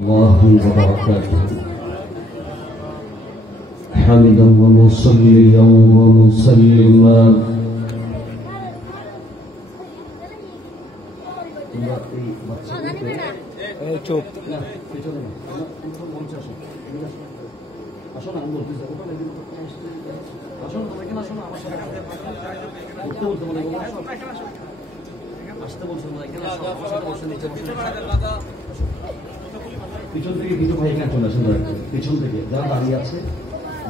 الله وبركاته حمدا ومصليا ومسلما পিছন থেকে কিছু ভাই এখানে চলে আসেন, পিছন থেকে যারা দাঁড়িয়ে আছে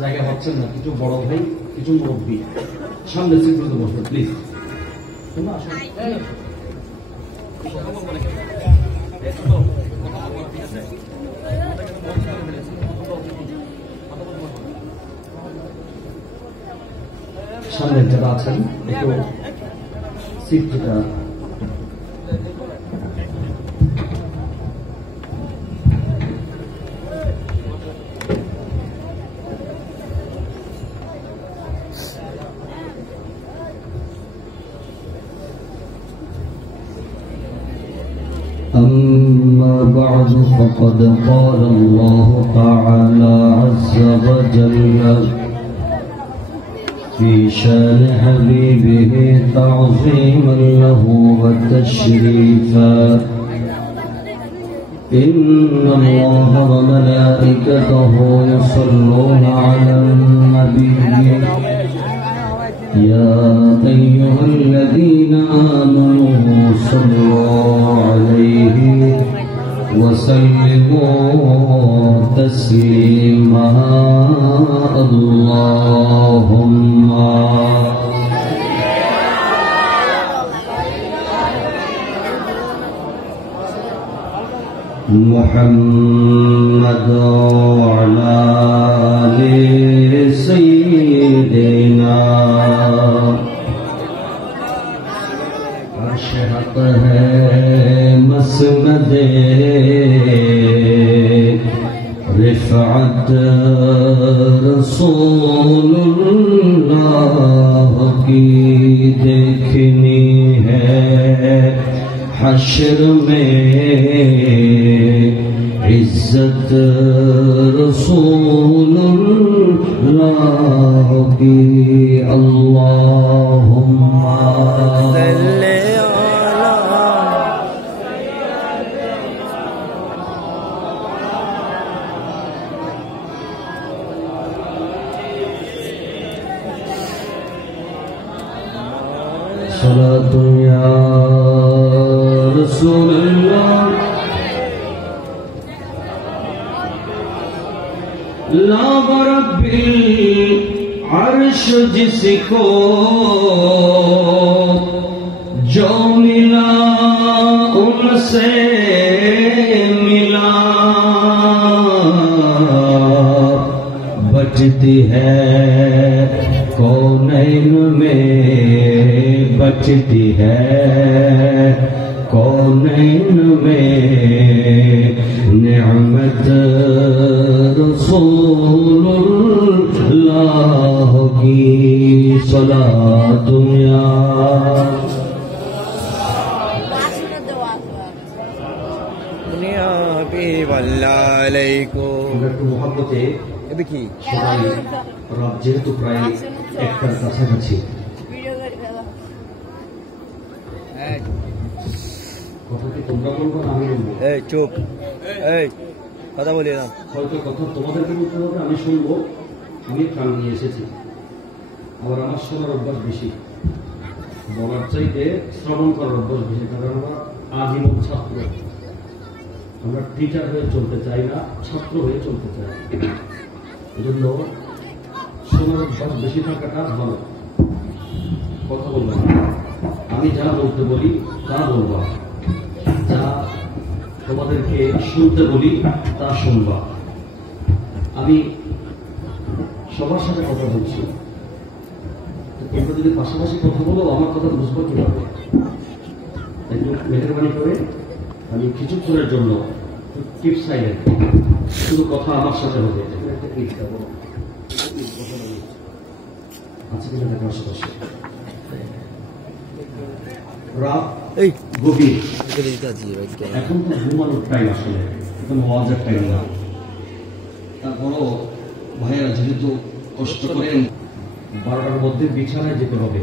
জায়গা পাচ্ছেন না, কিছু বড় ভাই কিছু মুরব্বী সামনে সিটে বসবেন প্লিজ। সামনে যারা আছেন একটু সিট যেটা أما بعد فقد قال الله تعالى عز وجل في شان حبيبه تعظيما له وتشريفا إن الله وملائكته يصلون على النبي يا أيها الذين آمنوا صلوا عليه وسلموا تسليما اللهم محمد وعلى آل سيدنا عشرت ہے مسند رفعت رسول اللہ کی دیکھنی ہے حشر میں عزت رسول اللہ کی اللہم صلاة يا رسول الله لا رب العرش جس کو جو ملا ان سے ملا بچتی ہے کونین میں بچتی ہے کونین میں نعمت رسول اللہ کی صلاۃ یا حبیب اللہ علیکم মোহাম্মতে দেখি সবাই রাত যেহেতু প্রায় একটার কাছাকাছি কথাটি তোমরা বলবো না আমি বলবো। এই চুপ, এই কথা বলি না, হয়তো কথা তোমাদেরকে বলতে হবে, আমি শুনবো। আমি কান নিয়ে এসেছি, আবার আমার শোনার অভ্যাস বেশি, বলার চাইতে শ্রবণ করার অভ্যাস বেশি, কারণ আমরা আজীবন ছাত্র। আমরা টিচার হয়ে চলতে চাই না, ছাত্র হয়ে চলতে চাই। এজন্য শোনার অভ্যাস বেশি থাকাটা ভালো। কথা বলবো না, আমি যা বলতে বলি তা বলবো, যা তোমাদেরকে শুনতে বলি তা শুনবা। আমি সবার সাথে কথা বলছি, তোমরা যদি পাশাপাশি কথা বলো আমার কথা বুঝবো কিভাবে? একটু মেহরবানি করে আমি কিছুক্ষণের জন্য কিপ সাইলেন্ট, শুধু কথা আমার সাথে হবে। আচ্ছা কিনা দেখা আশেপাশে রাত গভীর, এখন তো ঘুমানোর টাইম আসলে। এখন ওয়াজের টাইম না। তারপরও ভাইয়েরা যেহেতু কষ্ট করেন, 12টার মধ্যে বিছানায় যেতে হবে,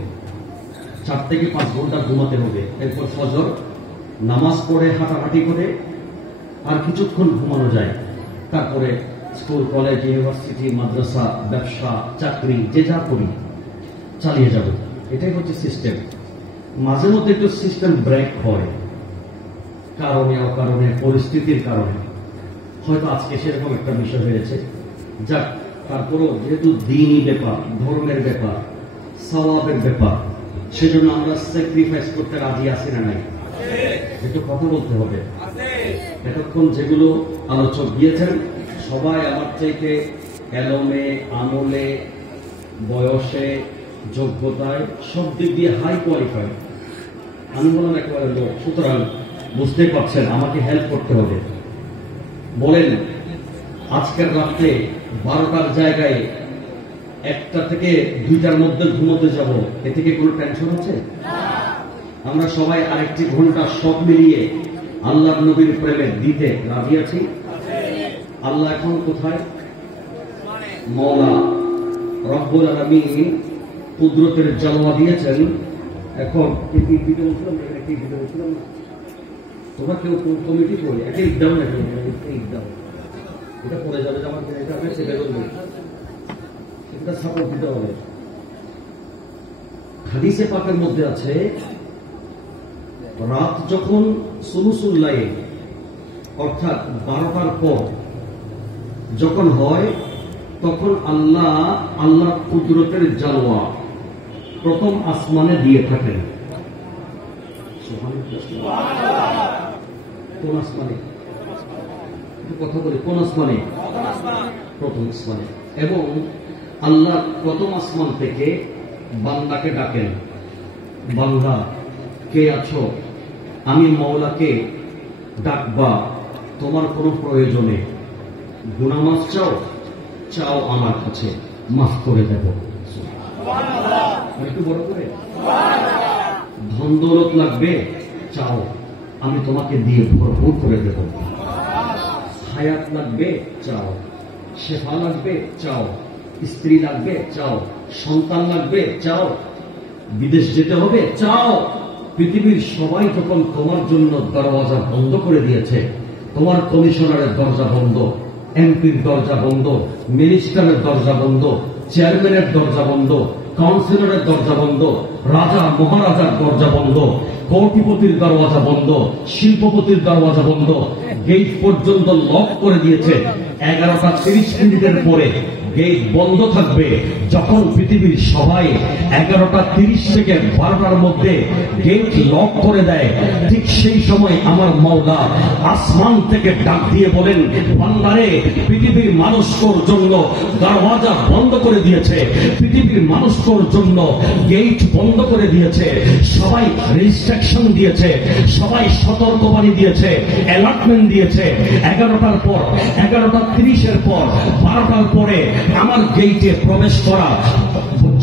4 থেকে 5 ঘন্টা ঘুমাতে হবে, এরপর ফজর নামাজ পড়ে হাঁটাহাঁটি করে আর কিছুক্ষণ ঘুমানো যায়, তারপরে স্কুল, কলেজ, ইউনিভার্সিটি, মাদ্রাসা, ব্যবসা, চাকরি, যে যা করি চালিয়ে যাব। এটাই হচ্ছে সিস্টেম। মাঝে মধ্যে একটু সিস্টেম ব্রেক হয়, কারণে অকারণে, পরিস্থিতির কারণে। হয়তো আজকে সেরকম একটা বিষয় হয়েছে, যাক, তারপরেও যেহেতু দিনই ব্যাপার, ধর্মের ব্যাপার, সওয়াবের ব্যাপার, সেজন্য আমরা স্যাক্রিফাইস করতে রাজি আছি না নাই? একটু কথা বলতে হবে। এতক্ষণ যেগুলো আলোচক দিয়েছেন সবাই আমার চাইতে এলমে, আমলে, বয়সে, যোগ্যতায় সব দিক দিয়ে হাই কোয়ালিফাইড। আমি বললাম একেবারে লোক, সুতরাং বুঝতেই পারছেন আমাকে হেল্প করতে হবে। বলেন, আজকের রাত্রে 12টার জায়গায় 1টা থেকে 2টার মধ্যে ঘুমোতে যাব, এ থেকে কোনো টেনশন আছে? আমরা সবাই আরেকটি ঘন্টা সব মিলিয়ে আল্লাহর নবীর প্রেমে দিতে রাজি আছি। আল্লাহ এখন কোথায়? মওলা রব্বুল আলামিন কুদরতের জলওয়া দিয়েছেন। এখন তোমরা কেউ কমিটি করে একটা ঈদ দাও না, ঈদ দাও, এটা পড়ে যাবে, আমার সেটা বলবো, সেটা সাপোর্ট দিতে হবে। হাদিসে পাকের মধ্যে আছে, রাত যখন সুলুসুল লাইল অর্থাৎ 12টার পর যখন হয়, তখন আল্লাহ কুদরতের জালওয়া প্রথম আসমানে দিয়ে থাকেন। কোন আসমানে? কথা বলি, কোন আসমানে? প্রথম আসমানে। এবং আল্লাহ প্রথম আসমান থেকে বান্দাকে ডাকেন, বান্দা কে আছো? আমি মওলাকে ডাকবা তোমার কোনো প্রয়োজনে। গুনাহ মাফ চাও, চাও আমার কাছে, মাফ করে দেব। একটু বড় করে। ধন দৌলত লাগবে, চাও, আমি তোমাকে দিয়ে ভরপুর করে দেব। হায়াত লাগবে, চাও। শেফা লাগবে, চাও। স্ত্রী লাগবে, চাও। সন্তান লাগবে, চাও। বিদেশ যেতে হবে, চাও। পৃথিবীর সবাই যখন তোমার জন্য দরওয়াজা বন্ধ করে দিয়েছে, তোমার কমিশনারের দরজা বন্ধ, এমপির দরজা বন্ধ, মিনিস্টারের দরজা বন্ধ, চেয়ারম্যানের দরজা বন্ধ, কাউন্সিলরের দরজা বন্ধ, রাজা মহারাজার দরজা বন্ধ, কোটিপতির দরওয়াজা বন্ধ, শিল্পপতির দরওয়াজা বন্ধ, গেট পর্যন্ত লক করে দিয়েছে। 11টা 30 মিনিটের পরে গেট বন্ধ থাকবে। যখন পৃথিবীর সবাই 11টা 30 থেকে 12টার মধ্যে গেট লক করে দেয়, ঠিক সেই সময় আমার মাওলা আসমান থেকে ডাক দিয়ে বলেন, বান্দারে, পৃথিবীর মানুষ তোর জন্য দরওয়াজা বন্ধ করে দিয়েছে, পৃথিবীর মানুষ তোর জন্য গেট বন্ধ করে দিয়েছে, সবাই রেস্ট্রিকশন দিয়েছে, সবাই সতর্কবাণী দিয়েছে, অ্যালার্টমেন্ট দিয়েছে। 11টার পর, 11টা 30-এর পর, 12টার পরে আমার গেইটে প্রবেশ করা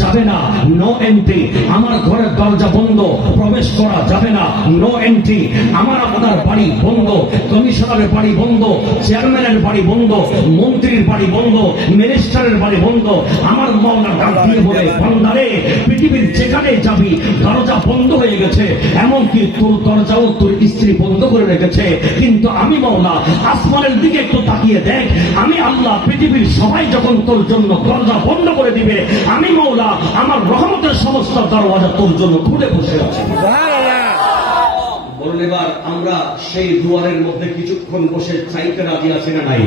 যাবে না, নো এন্ট্রি। আমার ঘরের দরজা বন্ধ, প্রবেশ করা যাবে না, নো এন্ট্রি। আমার আপনার বাড়ি বন্ধ, কমিশনারের বাড়ি বন্ধ, চেয়ারম্যানের বাড়ি বন্ধ, মন্ত্রীর বাড়ি বন্ধ, মিনিস্টারের বাড়ি বন্ধ। আমার মাওলা ডাক দিয়ে বলে, বান্দারে, পৃথিবীর যেখানে যাবি দরজা বন্ধ হয়ে গেছে, এমনকি তোর দরজাও তোর স্ত্রী বন্ধ করে রেখেছে, কিন্তু আমি মাওলা আসমানের দিকে একটু তাকিয়ে দেখ, আমি আল্লাহ পৃথিবীর সবাই যখন তোর জন্য দরজা বন্ধ করে দিবে, আমি মাওলা আমার রহমতের সমস্ত দরওয়াজা তোর জন্য খুলে বসে আছে। বলুন, এবার আমরা সেই দুয়ারের মধ্যে কিছুক্ষণ বসে চাইতে রাজি আছি না নাই?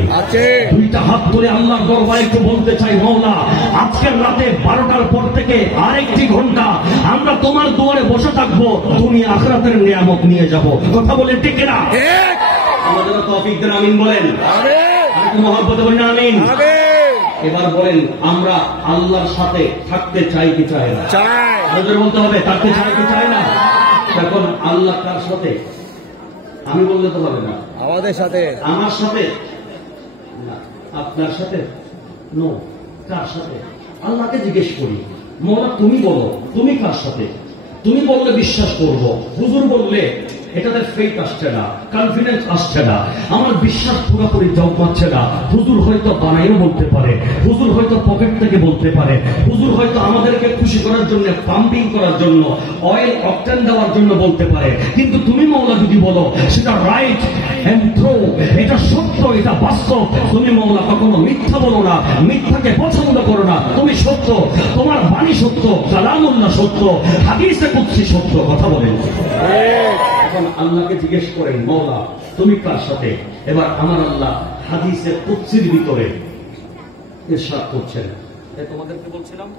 দুইটা হাত তুলে আল্লাহর দরবারে একটু বলতে চাই, মাওলা, আজকের রাতে 12টার পর থেকে আরেকটি ঘন্টা আমরা তোমার দুয়ারে বসে থাকবো, দুনিয়া আখিরাতের নিয়ামত নিয়ে যাব। কথা বলে ঠিক না? আমাদের তৌফিক দেন, আমিন বলেন। একটু মহব্বতে বলেন আমিন। এবার বলেন, আমরা আল্লাহর সাথে থাকতে চাই কি চাই না? আমাদের বলতে হবে, থাকতে চাই কি চাই না? এখন আল্লাহ কার সাথে? আমি বললে তো হবে না। আমাদের সাথে, আমার সাথে না, আপনার সাথে, নো। কার সাথে? আল্লাহকে জিজ্ঞেস করি, মওলা তুমি বলো, তুমি কার সাথে? তুমি বললে বিশ্বাস করব, হুজুর বললে এটাতে ফেথ আসছে না, কনফিডেন্স আসছে না, আমার বিশ্বাস পুরোপুরি জন্মাচ্ছে না। হুজুর হয়তো বানাইও বলতে পারে, হুজুর হয়তো পকেট থেকে বলতে পারে, হুজুর হয়তো আমাদেরকে খুশি করার জন্য, পাম্পিং করার জন্য, অয়েল অকটেন দেওয়ার জন্য বলতে পারে, কিন্তু তুমি মওলা যদি বলো সেটা রাইট এন্ড ট্রু, এটা সত্য, এটা বাস্তব। তুমি মওলা কখনো মিথ্যা বলো না, মিথ্যাকে পছন্দ করো না। তুমি সত্য, তোমার বাণী সত্য, কালামুল্লাহ সত্য, হাদিসে কুদসি সত্য। কথা বলেন। এখন আল্লাহকে জিজ্ঞেস করেন, মওলা তুমি কার সাথে? এবার আমার আল্লাহ হাদিসে কুদসির ভিতরে ইরশাদ করছেন, তোমাদেরকে বলছিলাম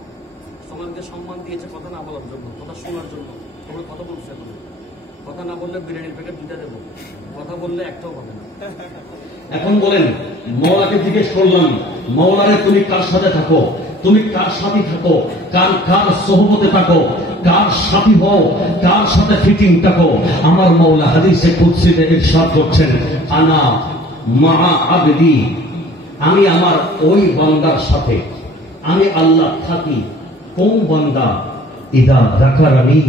তোমাদেরকে সম্মান দিয়েছে কথা না বলার জন্য, কথা শোনার জন্য। তোমরা কথা বলছো, কথা না বললে বিরিয়ানির প্যাকেট দুইটা দেবো, কথা বললে একটাও পাবে না। এখন বলেন, মওলাকে জিজ্ঞেস করলাম, মওলারে তুমি কার সাথে থাকো? তুমি কার সাথী থাকো? কার সোহবতে থাকো? কার সাথী হও? কার সাথে ফিটিং থাকো? আমার মওলা হাদিসে কুদসিতে ইরশাদ করছেন, আনা মা আবদি, আমি আমার ওই বান্দার সাথে, আমি আল্লাহ থাকি। কোন বান্দা? ইদা যাকারানি,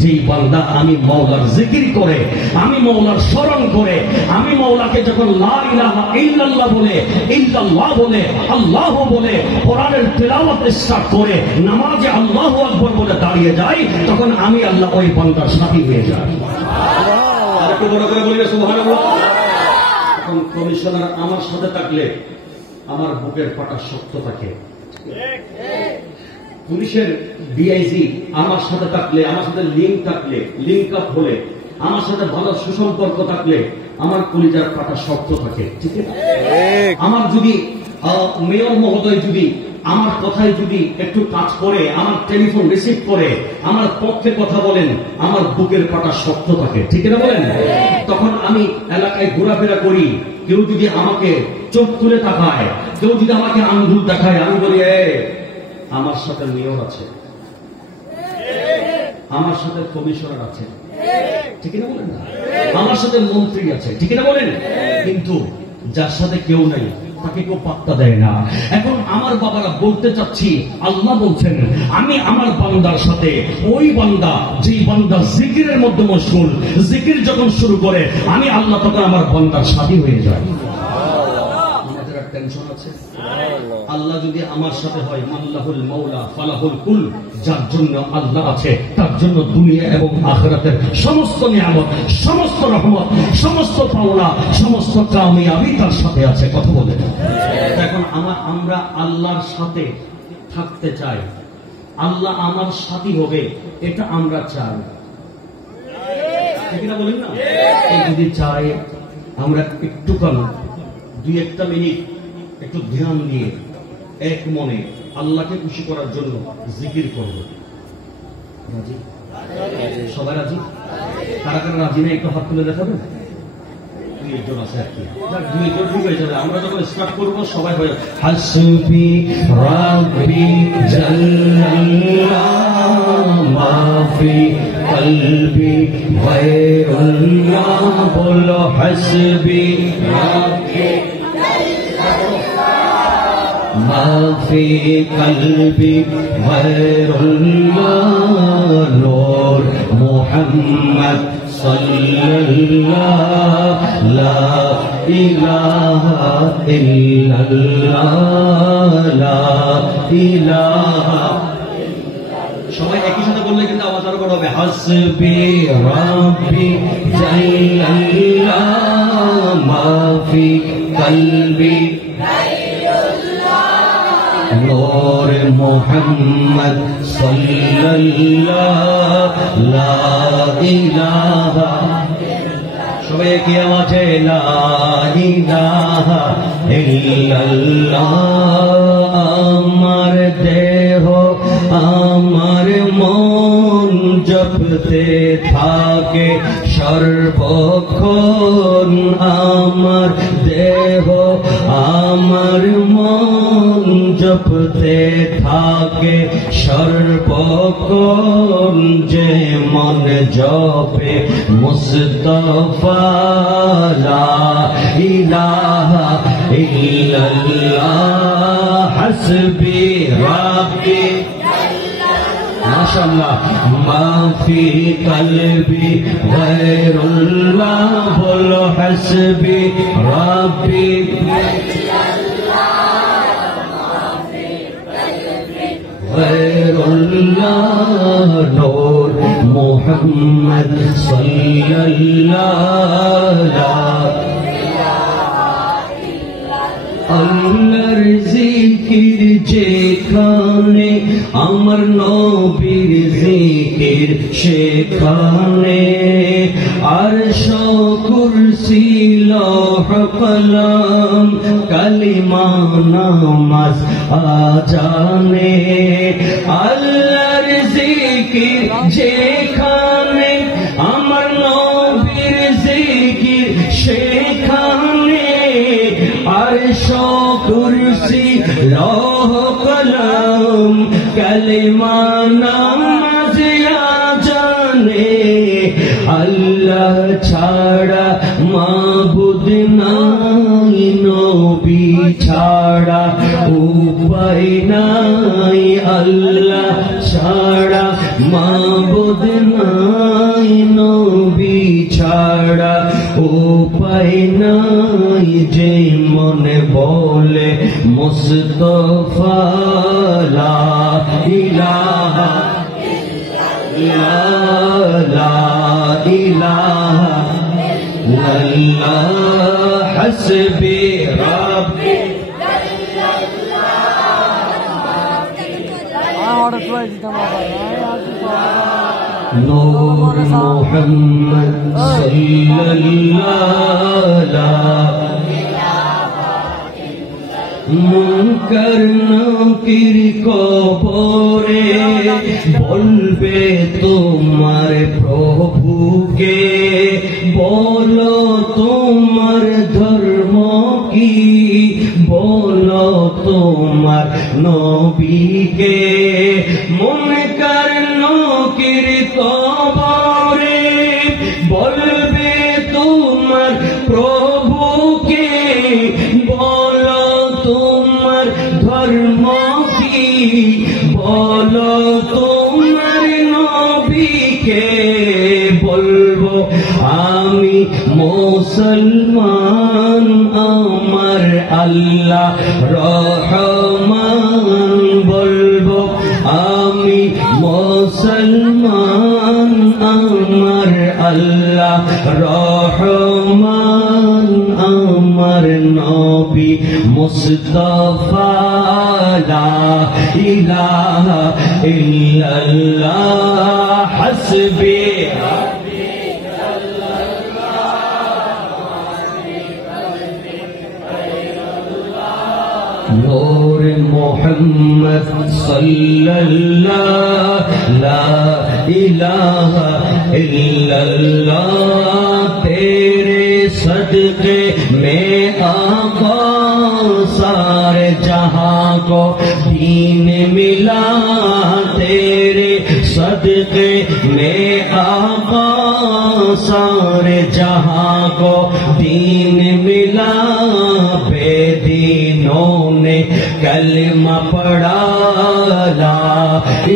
যেই বান্দা আমি মওলার জিকির করে, আমি মওলার স্মরণ করে, আমি মওলাকে যখন লা ইলাহা ইল্লাল্লাহ বলে, ইল্লাল্লাহ বলে, আল্লাহ বলে, কোরআনের তিলাওয়াত স্টার্ট করে, নামাজে আল্লাহু আকবার বলে দাঁড়িয়ে যাই, তখন আমি আল্লাহ ওই বান্দার সাথী হয়ে যাই। আর একটু বড় করে বলি সুবহানাল্লাহ। এখন কমিশনার আমার সাথে থাকলে আমার বুকের পাটা শক্ত থাকে। পুলিশের ডিআইজি আমার সাথে থাকলে, আমার সাথে লিঙ্ক থাকলে, লিঙ্ক আপ হলে, আমার সাথে ভালো সুসম্পর্ক থাকলে আমার কলিজার পাটা শক্ত থাকে। ঠিক আছে? আমার যদি মেয়র মহোদয় যদি আমার কথায় যদি একটু কাজ করে, আমার টেলিফোন রিসিভ করে, আমার পক্ষে কথা বলেন, আমার বুকের পাটা শক্ত থাকে। ঠিক না বলেন? তখন আমি এলাকায় ঘোরাফেরা করি, কেউ যদি আমাকে চোখ তুলে তাকায়, কেউ যদি আমাকে আঙ্গুল দেখায়, আমি বলি আমার সাথে মেয়র আছে, আমার সাথে কমিশনার আছে, ঠিক না বলেন? আমার সাথে মন্ত্রী আছে, ঠিক না বলেন? কিন্তু যার সাথে কেউ নাই তাকে কেউ পাত্তা দেয় না। এখন আমার বাবারা বলতে চাচ্ছি, আল্লাহ বলছেন আমি আমার বান্দার সাথে, ওই বান্দা যেই বান্দা জিকিরের মধ্যে মশগুল, জিকির যখন শুরু করে আমি আল্লাহ তখন আমার বান্দার সাথী হয়ে যায়। আমাদের আর টেনশন আছে? আল্লাহ যদি আমার সাথে হয়, আল্লাহুল মাওলা ফালাহুল কুল, যার জন্য আল্লাহ আছে তার জন্য দুনিয়া এবং আখিরাতের সমস্ত নিয়ামত, সমস্ত রহমত, সমস্ত পাওনা, সমস্ত কামিয়াবি তার সাথে আছে। কথা বলে এখন আমরা আল্লাহর সাথে থাকতে চাই, আল্লাহ আমার সাথী হবে, এটা আমরা চাই, ঠিক না বলেন না? যদি চাই আমরা একটুখানি 2-1 মিনিট একটু ধ্যান দিয়ে এক মনে আল্লাহকে খুশি করার জন্য জিকির করব। রাজি? সবাই রাজি? কারা কারা রাজি নেই একটু হাত তুলে দেখাবেন? 2-1 আছে আর কি, 2-1 ঠিক হয়ে যাবে। আমরা যখন স্টার্ট করবো সবাই হয়ে হাসবি রাব্বি জাল্লাল্লাহ মাফি কলবি গায়রুল্লাহ, বলো হাসবি রাব্বি মাফি কলবি গায়রুল্লাহ, নূর মুহাম্মদ সাল্লাল্লাহ, লা ইলাহা ইল্লাল্লাহ, লা ইলাহা। সবাই একই সাথে বললে কিন্তু আওয়াজ আরো বড় হবে। হাসবি রাব্বি জাল্লাল্লাহ মাফি কলবি নূর মুহাম্মদ সাল্লাল্লাহ, লা ইলাহা। সবাই কি আওয়াজে লা ইলাহা ইল্লাল্লাহ। আমার দেহ আমার মন জপতে থাকে সর্বক্ষণ, আমার দেহ আমার মন জপতে থাকে সর্বক্ষণ, যে মন জপে মুস্তাফা লা ইলাহা ইল্লাল্লাহ, হাসবি রাব্বি। माशाअल्लाह। माफी कल्बी गैरुल्लाह बोलो हस्बी रब्बी गैरुल्लाह नूर मोहम्मद सल्लल्लाहु আল্লাহর জিকির যেখানে আমার নবীর জিকির সেখানে আরশ কুরসি লৌহ কলম কালিমা নামাজ আজানে আল্লাহর জিকির যেখানে আমার নবীর জিকির সেখানে আরশ কুরসি লৌহ কলম কালিমা নামাজ আজানে আল্লাহ ছাড়া মাবুদ নাই নবী ছাড়া উপায় নাই আল্লাহ ছাড়া মাবুদ নাই নবী ছাড়া উপায় নাই যে মনে বলে মুস্তাফা লা ইলাহা লা ইলাহা ইল্লাল্লাহ হাসবি রাব্বি নূর মুহাম্মদ সাল্লাল্লাহু মুনকার নাকির কবরে বলবে তোমার প্রভুকে বলো তোমার ধর্ম কি বলো তোমার নবীকে মুনকার নাকির কবরে বলবে তোমার প্রভুকে বলো তোমার ধর্ম কি বলো তোমার নবীকে বলবো আমি মুসলমান আমার আল্লাহ রহমান বলবো আমি মুসলমান আমার আল্লাহ রহমান আমার নবী মুস্তাফা লা ইলাহা ইল্লাল্লাহ হাসবি নূর মোহাম্মদ সাল্লাল্লাহু লা ইলাহা ইল্লাল্লাহ তেরে सदके में आका सारे जहां को दीन मिला तेरे सदके में आका सारे जहां को दीन मिला बेदीनों ने कलमा पढ़ा ला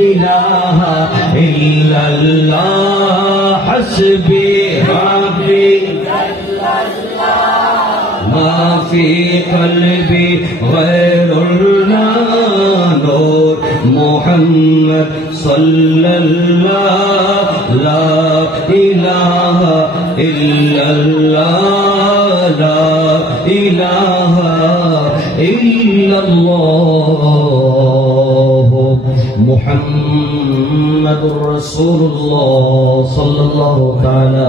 इलाहा इल्लल्लाह हस्बी रब्बी माफी कल्बी गैरुल्लाह नूर मोहम्मद सल्लल्लाहु ला इलाहा इल्लल्लाह ला इलाहा इल्लल्लाह मुहम्मदुर रसूलुल्लाह सल्लल्लाहु ताला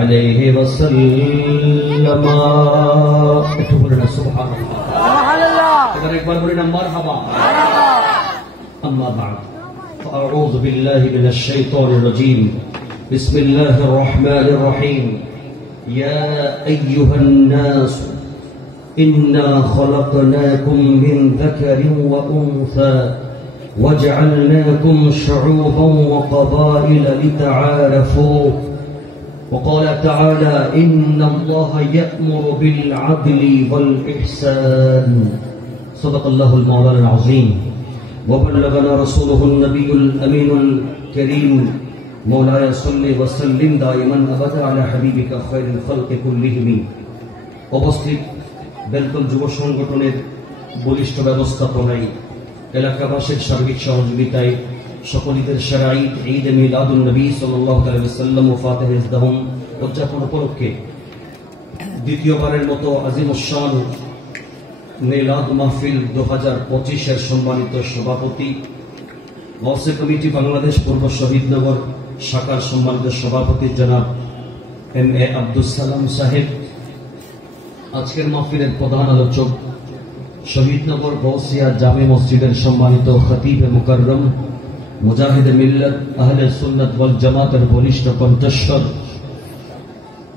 अलैहि वसल्लम একটু বলে না সুবহানাল্লাহ সুবহানাল্লাহ এবার একবার বলে না মারহাবা মারহাবা আম্মা বা'দ فأعوذ بالله من الشيطان الرجيم بسم الله الرحمن الرحيم يا أيها الناس إنا خلقناكم من ذكر وأنثى وجعلناكم شعوبا وقبائل لتعارفوا وقال تعالى إن الله يأمر بالعدل والإحسان صدق الله المولانا العظيم وبلغنا رسوله النبي الأمين الكريم مولاي صل وسلم دائما ابدا على حبيبك خير الخلق كلهم উপস্থিত বেলকল যুব সংগঠনের বলিষ্ঠ ব্যবস্থাপনায় এলাকাবাসীর সার্বিক সহযোগিতায় সকলীদের সেরা ঈদ ঈদ মিলাদুন নবী সাল্লাল্লাহু আলাইহি ওয়াসাল্লাম ও ফাতিহা ইজদাহুম উদযাপন উপলক্ষে দ্বিতীয়বারের মতো আজিমুশ-শান মিলাদ মাহফিল 2025 এর সম্মানিত সভাপতি ওয়াসে কমিটি বাংলাদেশ পূর্ব শহীদনগর শাখার সম্মানিত সভাপতি জনাব এম.এ. আব্দুস সালাম সাহেব, আজকের মাহফিলের প্রধান আলোচক শহীদনগর গৌসিয়া জামে মসজিদের সম্মানিত খতিব মুকাররম মুজাহিদ মিল্লাত আহলে সুন্নাত ওয়াল জামাতের বলিষ্ঠ কণ্ঠস্বর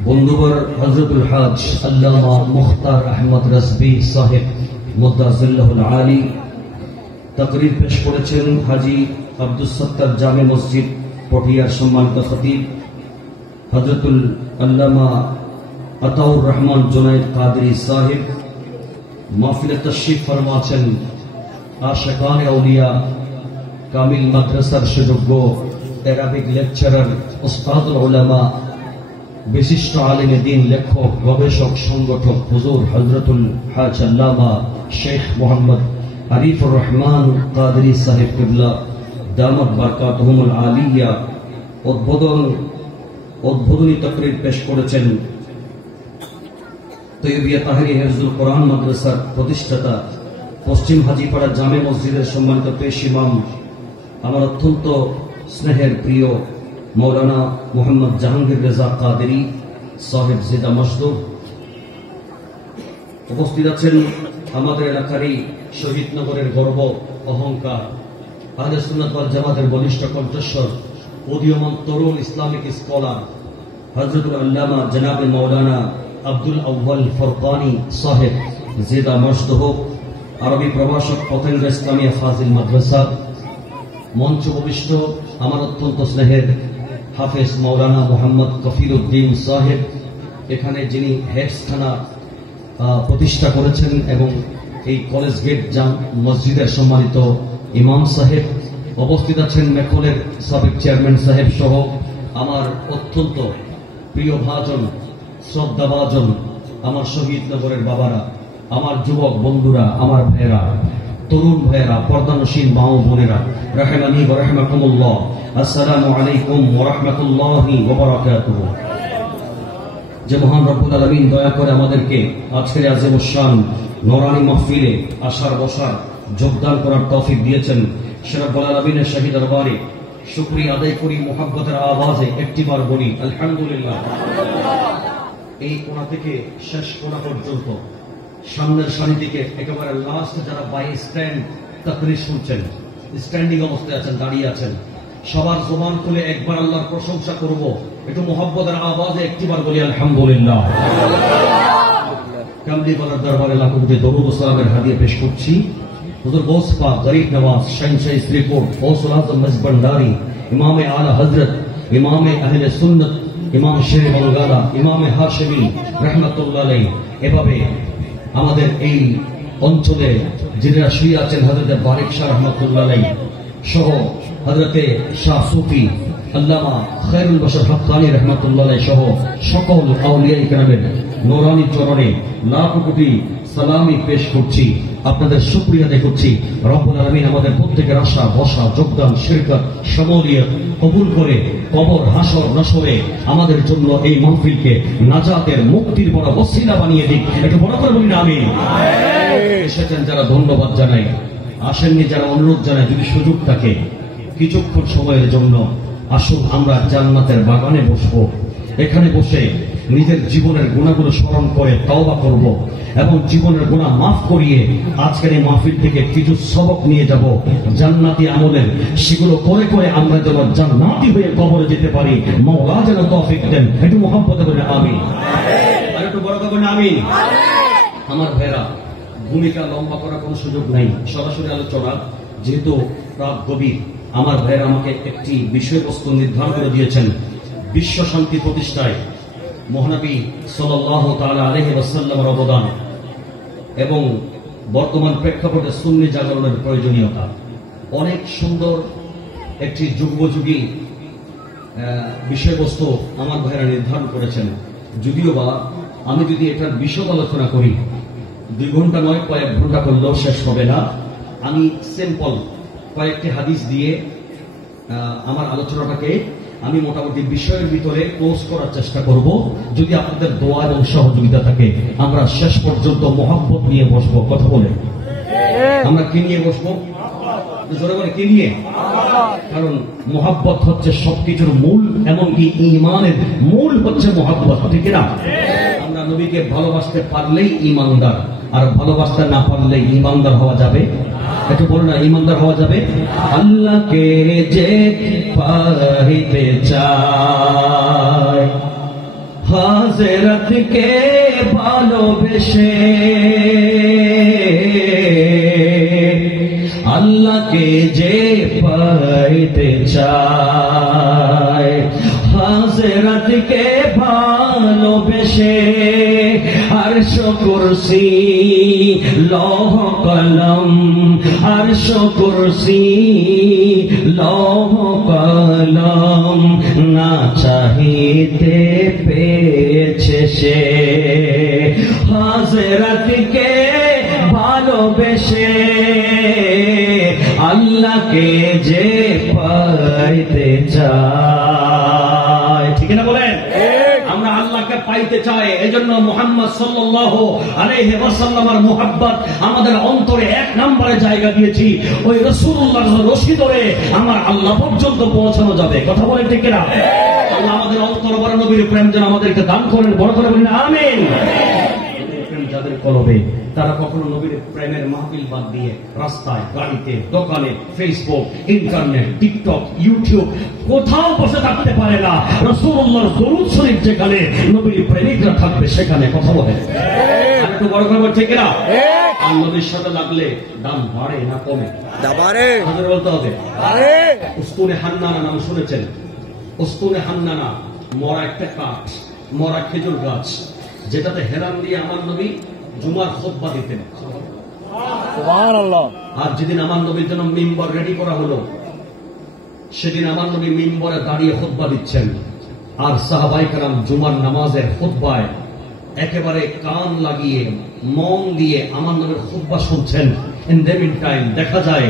বন্ধুবর হযরতুল হাজ আল্লামা মুখতার আহমদ রাজভী সাহেব মুদ্দাজিল্লাহুল আলী, তাকরীর পেশ করেছেন হাজী আব্দুস সত্তার জামে মসজিদ পটিয়ার সম্মানিত খতিব হযরতুল আল্লামা আতাউর রহমান জুনায়েদ কাদরি সাহেব। মাহফিলে তাশরীফ ফরমা আছেন আশিকানে আউলিয়া কামিল মাদ্রাসার সুযোগ্য অ্যারাবিক লেকচারার উস্তাদুল উলামা বিশিষ্ট আলেমে দ্বীন লেখক গবেষক সংগঠক হুজুর হযরতুল হাজ আল্লামা শেখ মোহাম্মদ আরিফুর রহমান কাদরি সাহেব কিবলা দামাত বারকাতুহুমুল আলিয়া উদ্বোধনী তাকরীর পেশ করেছেন তৈয়বিয়া তাহরি হিফজুল কোরআন মাদ্রাসার প্রতিষ্ঠাতা পশ্চিম হাজীপাড়া জামে মসজিদের সম্মানিত পেশ ইমাম আমার অত্যন্ত স্নেহের প্রিয় মৌলানা মোহাম্মদ জাহাঙ্গীর রেজা কাদেরী সাহেব জিদা মসদুদ। উপস্থিত আছেন আমাদের এলাকারই শহীদনগরের গর্ব অহংকার আহলে সুন্নাত ওয়াল জামাতের বলিষ্ঠ কণ্ঠস্বর উদীয়মান তরুণ ইসলামিক স্কলার হযরতুল আল্লামা জনাবে মৌলানা আব্দুল আউয়াল ফরকানি সাহেব জিদা মসদুদ, আরবি প্রভাষক পতেঙ্গা ইসলামিয়া ফাজিল মাদ্রাসা। মঞ্চ উপবিষ্ট আমার অত্যন্ত স্নেহের হাফেজ মৌলানা মোহাম্মদ কফিরউদ্দিন সাহেব, এখানে যিনি হেফজখানা প্রতিষ্ঠা করেছেন, এবং এই কলেজ গেট মসজিদের সম্মানিত ইমাম সাহেব। উপস্থিত আছেন মেখলের সাবেক চেয়ারম্যান সাহেব সহ আমার অত্যন্ত প্রিয় ভাজন শ্রদ্ধাভাজন আমার শহীদনগরের বাবারা, আমার যুবক বন্ধুরা, আমার ভাইয়েরা, তরুণ ভাইয়েরা, পর্দানশীল মা ও বোনেরা, রাহমানি ওয়া রাহমাকুমুল্লাহ, আসসালামু আলাইকুম ওয়া রাহমাতুল্লাহি ওয়া বারাকাতুহু। যে মহান রব্বুল আলামিন দয়া করে আমাদেরকে আজকের আজিমুশ-শান নূরানী মাহফিলে আসার বসার যোগদান করার তৌফিক দিয়েছেন, সে রব্বুল আলামিনের শাহী দরবারে শুকরিয়া আদায় করি, মুহাব্বতের আওয়াজে একটিবার বলি আলহামদুলিল্লাহ। এই কোণা থেকে শেষ কোণা পর্যন্ত সামনের সারি দিকে একেবারে লাস্ট যারা বাই স্ট্যান্ড তাকরীর শুনছেন, স্ট্যান্ডিং অবস্থায় আছেন, দাঁড়িয়ে আছেন, সবার জবান খুলে একবার আল্লাহর প্রশংসা করব, একটু মুহাব্বতের আওয়াজে একটিবার বলি আলহামদুলিল্লাহ। কামলিওয়ালার দরবারে লাখো কোটি দরুদ ও সালামের হাদিয়া পেশ করছি হুজুর গৌস পাক গরিব নওয়াজ শাহনশাহ শ্রীপুর গৌসুল আজম মজবন্ডারি ইমামে আলা হযরত ইমামে আহলে সুন্নাত ইমাম শের বাঙ্গালা ইমামে হাশেমি রাহমাতুল্লাহ আলাইহি। এভাবে আমাদের এই অঞ্চলে যিনারা শুয়ে আছেন হযরতে বারিক শাহ রহমাতুল্লাহ আলাইহি সহ হযরতে শাহ সুফি আল্লামা খায়রুল বাশর হক্কানি রহমাতুল্লাহ আলাইহি সহ সকল আউলিয়ায়ে কেরামের নূরানী চরণে লাখো কোটি সালামি পেশ করছি, আপনাদের শুকরিয়া আদায় করছি। রব্বুল আলামিন আমাদের প্রত্যেকের আশা বসা যোগদান শিরকত শমূলিয়ত কবুল করে কবর হাসর নসরে আমাদের জন্য এই মাহফিলকে নাজাতের মুক্তির বড় ওসিলা বানিয়ে দিক। একটু বড় করে বলি না আমিন। এসেছেন যারা ধন্যবাদ জানাই, আসেননি যারা অনুরোধ জানাই, যদি সুযোগ থাকে কিছুক্ষণ সময়ের জন্য আসুন আমরা জান্নাতের বাগানে বসবো। এখানে বসে নিজের জীবনের গুণাগুলো স্মরণ করে তওবা করব এবং জীবনের গুনাহ মাফ করিয়ে আজকের এই মাহফিল থেকে কিছু সবক নিয়ে যাব জান্নাতি আমলের, সেগুলো করে করে আমরা যেন জান্নাতি হয়ে কবরে যেতে পারি। মাওলা যেন তৌফিক দেন। একটু মুহাব্বতে বলেন আমিন, আর একটু বড় করে বলেন আমিন। আমার ভাইরা, ভূমিকা লম্বা করার কোনো সুযোগ নাই, সরাসরি আলোচনা, যেহেতু রাত গভীর। আমার ভাইরা আমাকে একটি বিষয়বস্তু নির্ধারণ করে দিয়েছেন, বিশ্ব শান্তি প্রতিষ্ঠায় মহানবী সাল্লাল্লাহু তাআলা আলাইহি ওয়াসাল্লামের অবদান এবং বর্তমান প্রেক্ষাপটে সুন্নি জাগরণের প্রয়োজনীয়তা। অনেক সুন্দর একটি যুগোপযোগী বিষয়বস্তু আমার ভাইরা নির্ধারণ করেছেন। যদিও বা আমি যদি এটার বিশদ আলোচনা করি 2 ঘন্টা নয়, কয়েক ঘন্টা করলেও শেষ হবে না। আমি সিম্পল কয়েকটি হাদিস দিয়ে আমার আলোচনাটাকে আমি মোটামুটি বিষয়ের ভিতরে ক্লোজ করার চেষ্টা করব। যদি আপনাদের দোয়া এবং সহযোগিতা থাকে আমরা শেষ পর্যন্ত মহব্বত নিয়ে বসবো। কথা বলে আমরা কি নিয়ে বসবো? জোরে বলে কি নিয়ে? কারণ মহব্বত হচ্ছে সবকিছুর মূল, এমনকি ঈমানের মূল হচ্ছে মহব্বত, ঠিক না? আমরা নবীকে ভালোবাসতে পারলেই ঈমানদার, আর ভালোবাসতে না পারলে ঈমানদার হওয়া যাবে? একটু বলো না, ঈমানদার হওয়া যাবে? আল্লাহকে যে পাইতে চায়, হাজরতকে ভালোবেসে, আল্লাহকে যে পাইতে চায়, হাজরতকে ভালোবেসে, আরশ কুরসি লৌহ কলম, আরশ কুরসি লৌহ কলম না চাহিতে পেয়েছে সে, হাজরতকে ভালোবেসে, আল্লাহকে যে পাইতে চায়। ঠিক না বলেন? আমরা আল্লাহকে পাইতে চাই, এজন্য মুহাম্মদ সাল্লাল্লাহু আলাইহি ওয়াসাল্লামের মুহাব্বত আমাদের অন্তরে 1 নম্বরে জায়গা দিয়েছি। ওই রাসূলুল্লাহর রশি ধরে আমার আল্লাহ পর্যন্ত পৌঁছানো যাবে। কথা বলেন ঠিক না? আল্লাহ আমাদের অন্তর বড় নবীর প্রেম যেন আমাদেরকে দান করেন। বড় করে বলেন আমিন। যাদের কলবে, তারা কখনো নবীর প্রেমের মাহফিল বাদ দিয়ে রাস্তায়, গাড়িতে, দোকানে, ফেসবুক, ইন্টারনেট, টিকটক, ইউটিউব কোথাও বসে থাকতে পারে না। রাসূলুল্লাহর দরুদ শরীফ যেখানে নবীর প্রেমিকরা থাকবে সেখানে। কথা বলে একটু বড় করে ঠিক না? আর নবীর সাথে লাগলে দাম বাড়ে না কমে? বাড়ে। বলতে হবে। উস্তুনে হান্নানা নাম শুনেছেন? উস্তুনে হান্নানা মরা একটা কাঠ, মরা খেজুর গাছ, যেটাতে হেলান দিয়ে আমার নবী জুমার খুতবা দিতেন। সুবহানাল্লাহ। আর যেদিন আমার নবীর জন্য মিম্বর রেডি করা হলো, সেদিন আমার নবী মিম্বরে দাঁড়িয়ে খুতবা দিচ্ছেন, আর সাহাবায়ে কেরাম জুমার নামাজের খুতবায় একেবারে কান লাগিয়ে মন দিয়ে আমার নবীর খুতবা শুনছেন। ইন দ্য মিন টাইম দেখা যায়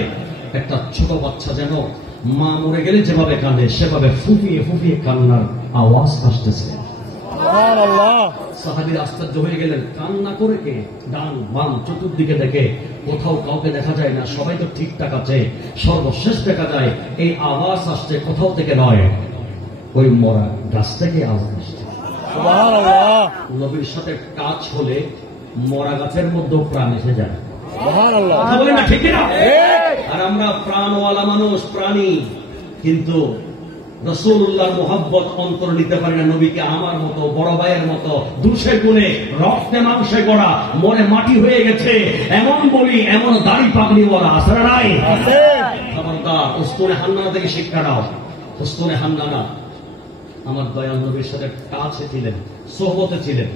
একটা ছোট বাচ্চা যেন মা মরে গেলে যেভাবে কাঁদে সেভাবে ফুফিয়ে ফুফিয়ে কান্নার আওয়াজ আসতেছে। সাহাবীরা আশ্চর্য হয়ে গেলেন, কান্না করে কে? ডান বাম চতুর্দিকে দেখে কোথাও কাউকে দেখা যায় না, সবাই তো ঠিকঠাক আছে। সর্বশেষ দেখা যায় এই আওয়াজ আসছে কোথাও থেকে নয়, ওই মরা গাছ থেকে আওয়াজ আসছে। সুবহানাল্লাহ। নবীর সাথে টাচ হলে মরা গাছের মধ্যেও প্রাণ এসে যায়। সুবহানাল্লাহ। কথা বলেন না ঠিক না? আর আমরা প্রাণওয়ালা মানুষ, প্রাণী, কিন্তু রাসূলুল্লাহর মুহাব্বত অন্তর নিতে পারি না। নবীকে আমার মতো, বড় ভাইয়ের মতো, দুষে গুণে, রক্তে মাংসে গড়া, মনে মাটি হয়ে গেছে এমন বলি, এমন দাড়ি পাগড়ি ওরা আছে না নাই? খবরদার, উস্তুনে হান্নানা থেকে শিক্ষা নাও। উস্তুনে হান্নানা আমার দয়াল নবীর সাথে কাছে ছিলেন, সোহবতে ছিলেন,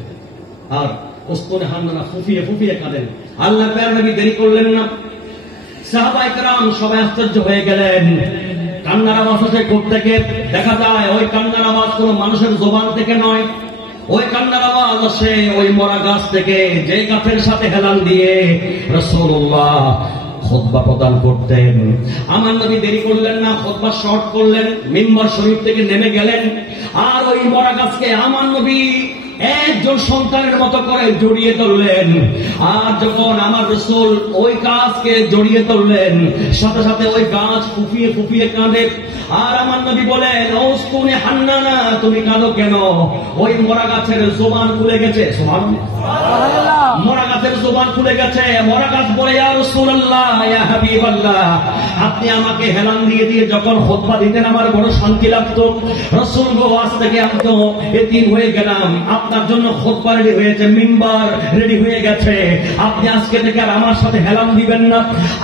আর উস্তুনে হান্নানা ফুফিয়ে ফুফিয়ে কাঁদেন। আল্লাহ পাক নবী দেরি করলেন না, সাহাবায়ে কেরাম সবাই আশ্চর্য হয়ে গেলেন। কান্নার আওয়াজ আসে কোত্থেকে? দেখা যায় ওই কান্নার আওয়াজ কোন মানুষের জবান থেকে নয়, ওই কান্নার আওয়াজ আসে ওই মরা গাছ থেকে, যে গাছের সাথে হেলান দিয়ে রাসূলুল্লাহ খুতবা প্রদান করতেন। আমার নবী দেরি করলেন না, খুতবা শর্ট করলেন, মিম্বর শরীফ থেকে নেমে গেলেন, আর ওই মরা গাছকে আমার নবী একজন সন্তানের মতো করে জড়িয়ে ধরলেন। আর যখন আমার রাসূল ওই গাছকে জড়িয়ে ধরলেন, সাথে সাথে ওই গাছ ফুফিয়ে ফুফিয়ে কাঁদে। আর আমার নবী বলেন, উস্তুনে হান্নানা, তুমি কাঁদো কেন? ওই মরা গাছের জবান খুলে গেছে। সুবহানাল্লাহ। মরা গাছের জবান খুলে গেছে। মরা গাছ বলে, ইয়া রাসূলুল্লাহ, ইয়া হাবিবাল্লাহ, আপনি আমাকে হেলান দিয়ে দিয়ে যখন খুতবা দিতেন আমার বড় শান্তি লাগতো। রাসূল গো, আজ থেকে আমি তো এতিম হয়ে গেলাম, আপনার জন্য খুতবা রেডি হয়েছে, মিম্বার রেডি হয়ে গেছে। আপনি আজকে থেকে আর আমার সাথে হেলান দিবেন না।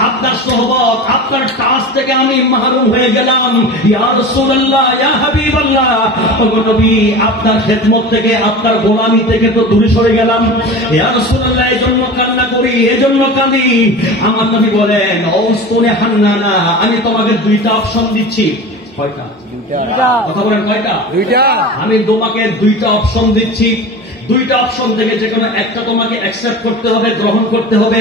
আপনার সোহবত, আপনার টাচ থেকে আমি মাহরুম হয়ে গেলাম। ইয়া রাসূলুল্লাহ, ইয়া হাবিবাল্লাহ, ওগো নবী, আপনার খেদমত থেকে, আপনার গোলামি থেকে তো দূরে সরে গেলাম। ইয়া রাসূলুল্লাহ, এজন্য কান্না করি, এজন্য কাঁদি। আমার নবী বলেন, ওয়াসতুনে হান্নানা, আমি তোমাকে দুইটা অপশন দিচ্ছি। কয়টা? কথা বলেন, কয়টা? দুইটা। আমি তোমাকে দুইটা অপশন দিচ্ছি। দুইটা অপশন থেকে যে কোনো একটা তোমাকে অ্যাকসেপ্ট করতে হবে, গ্রহণ করতে হবে।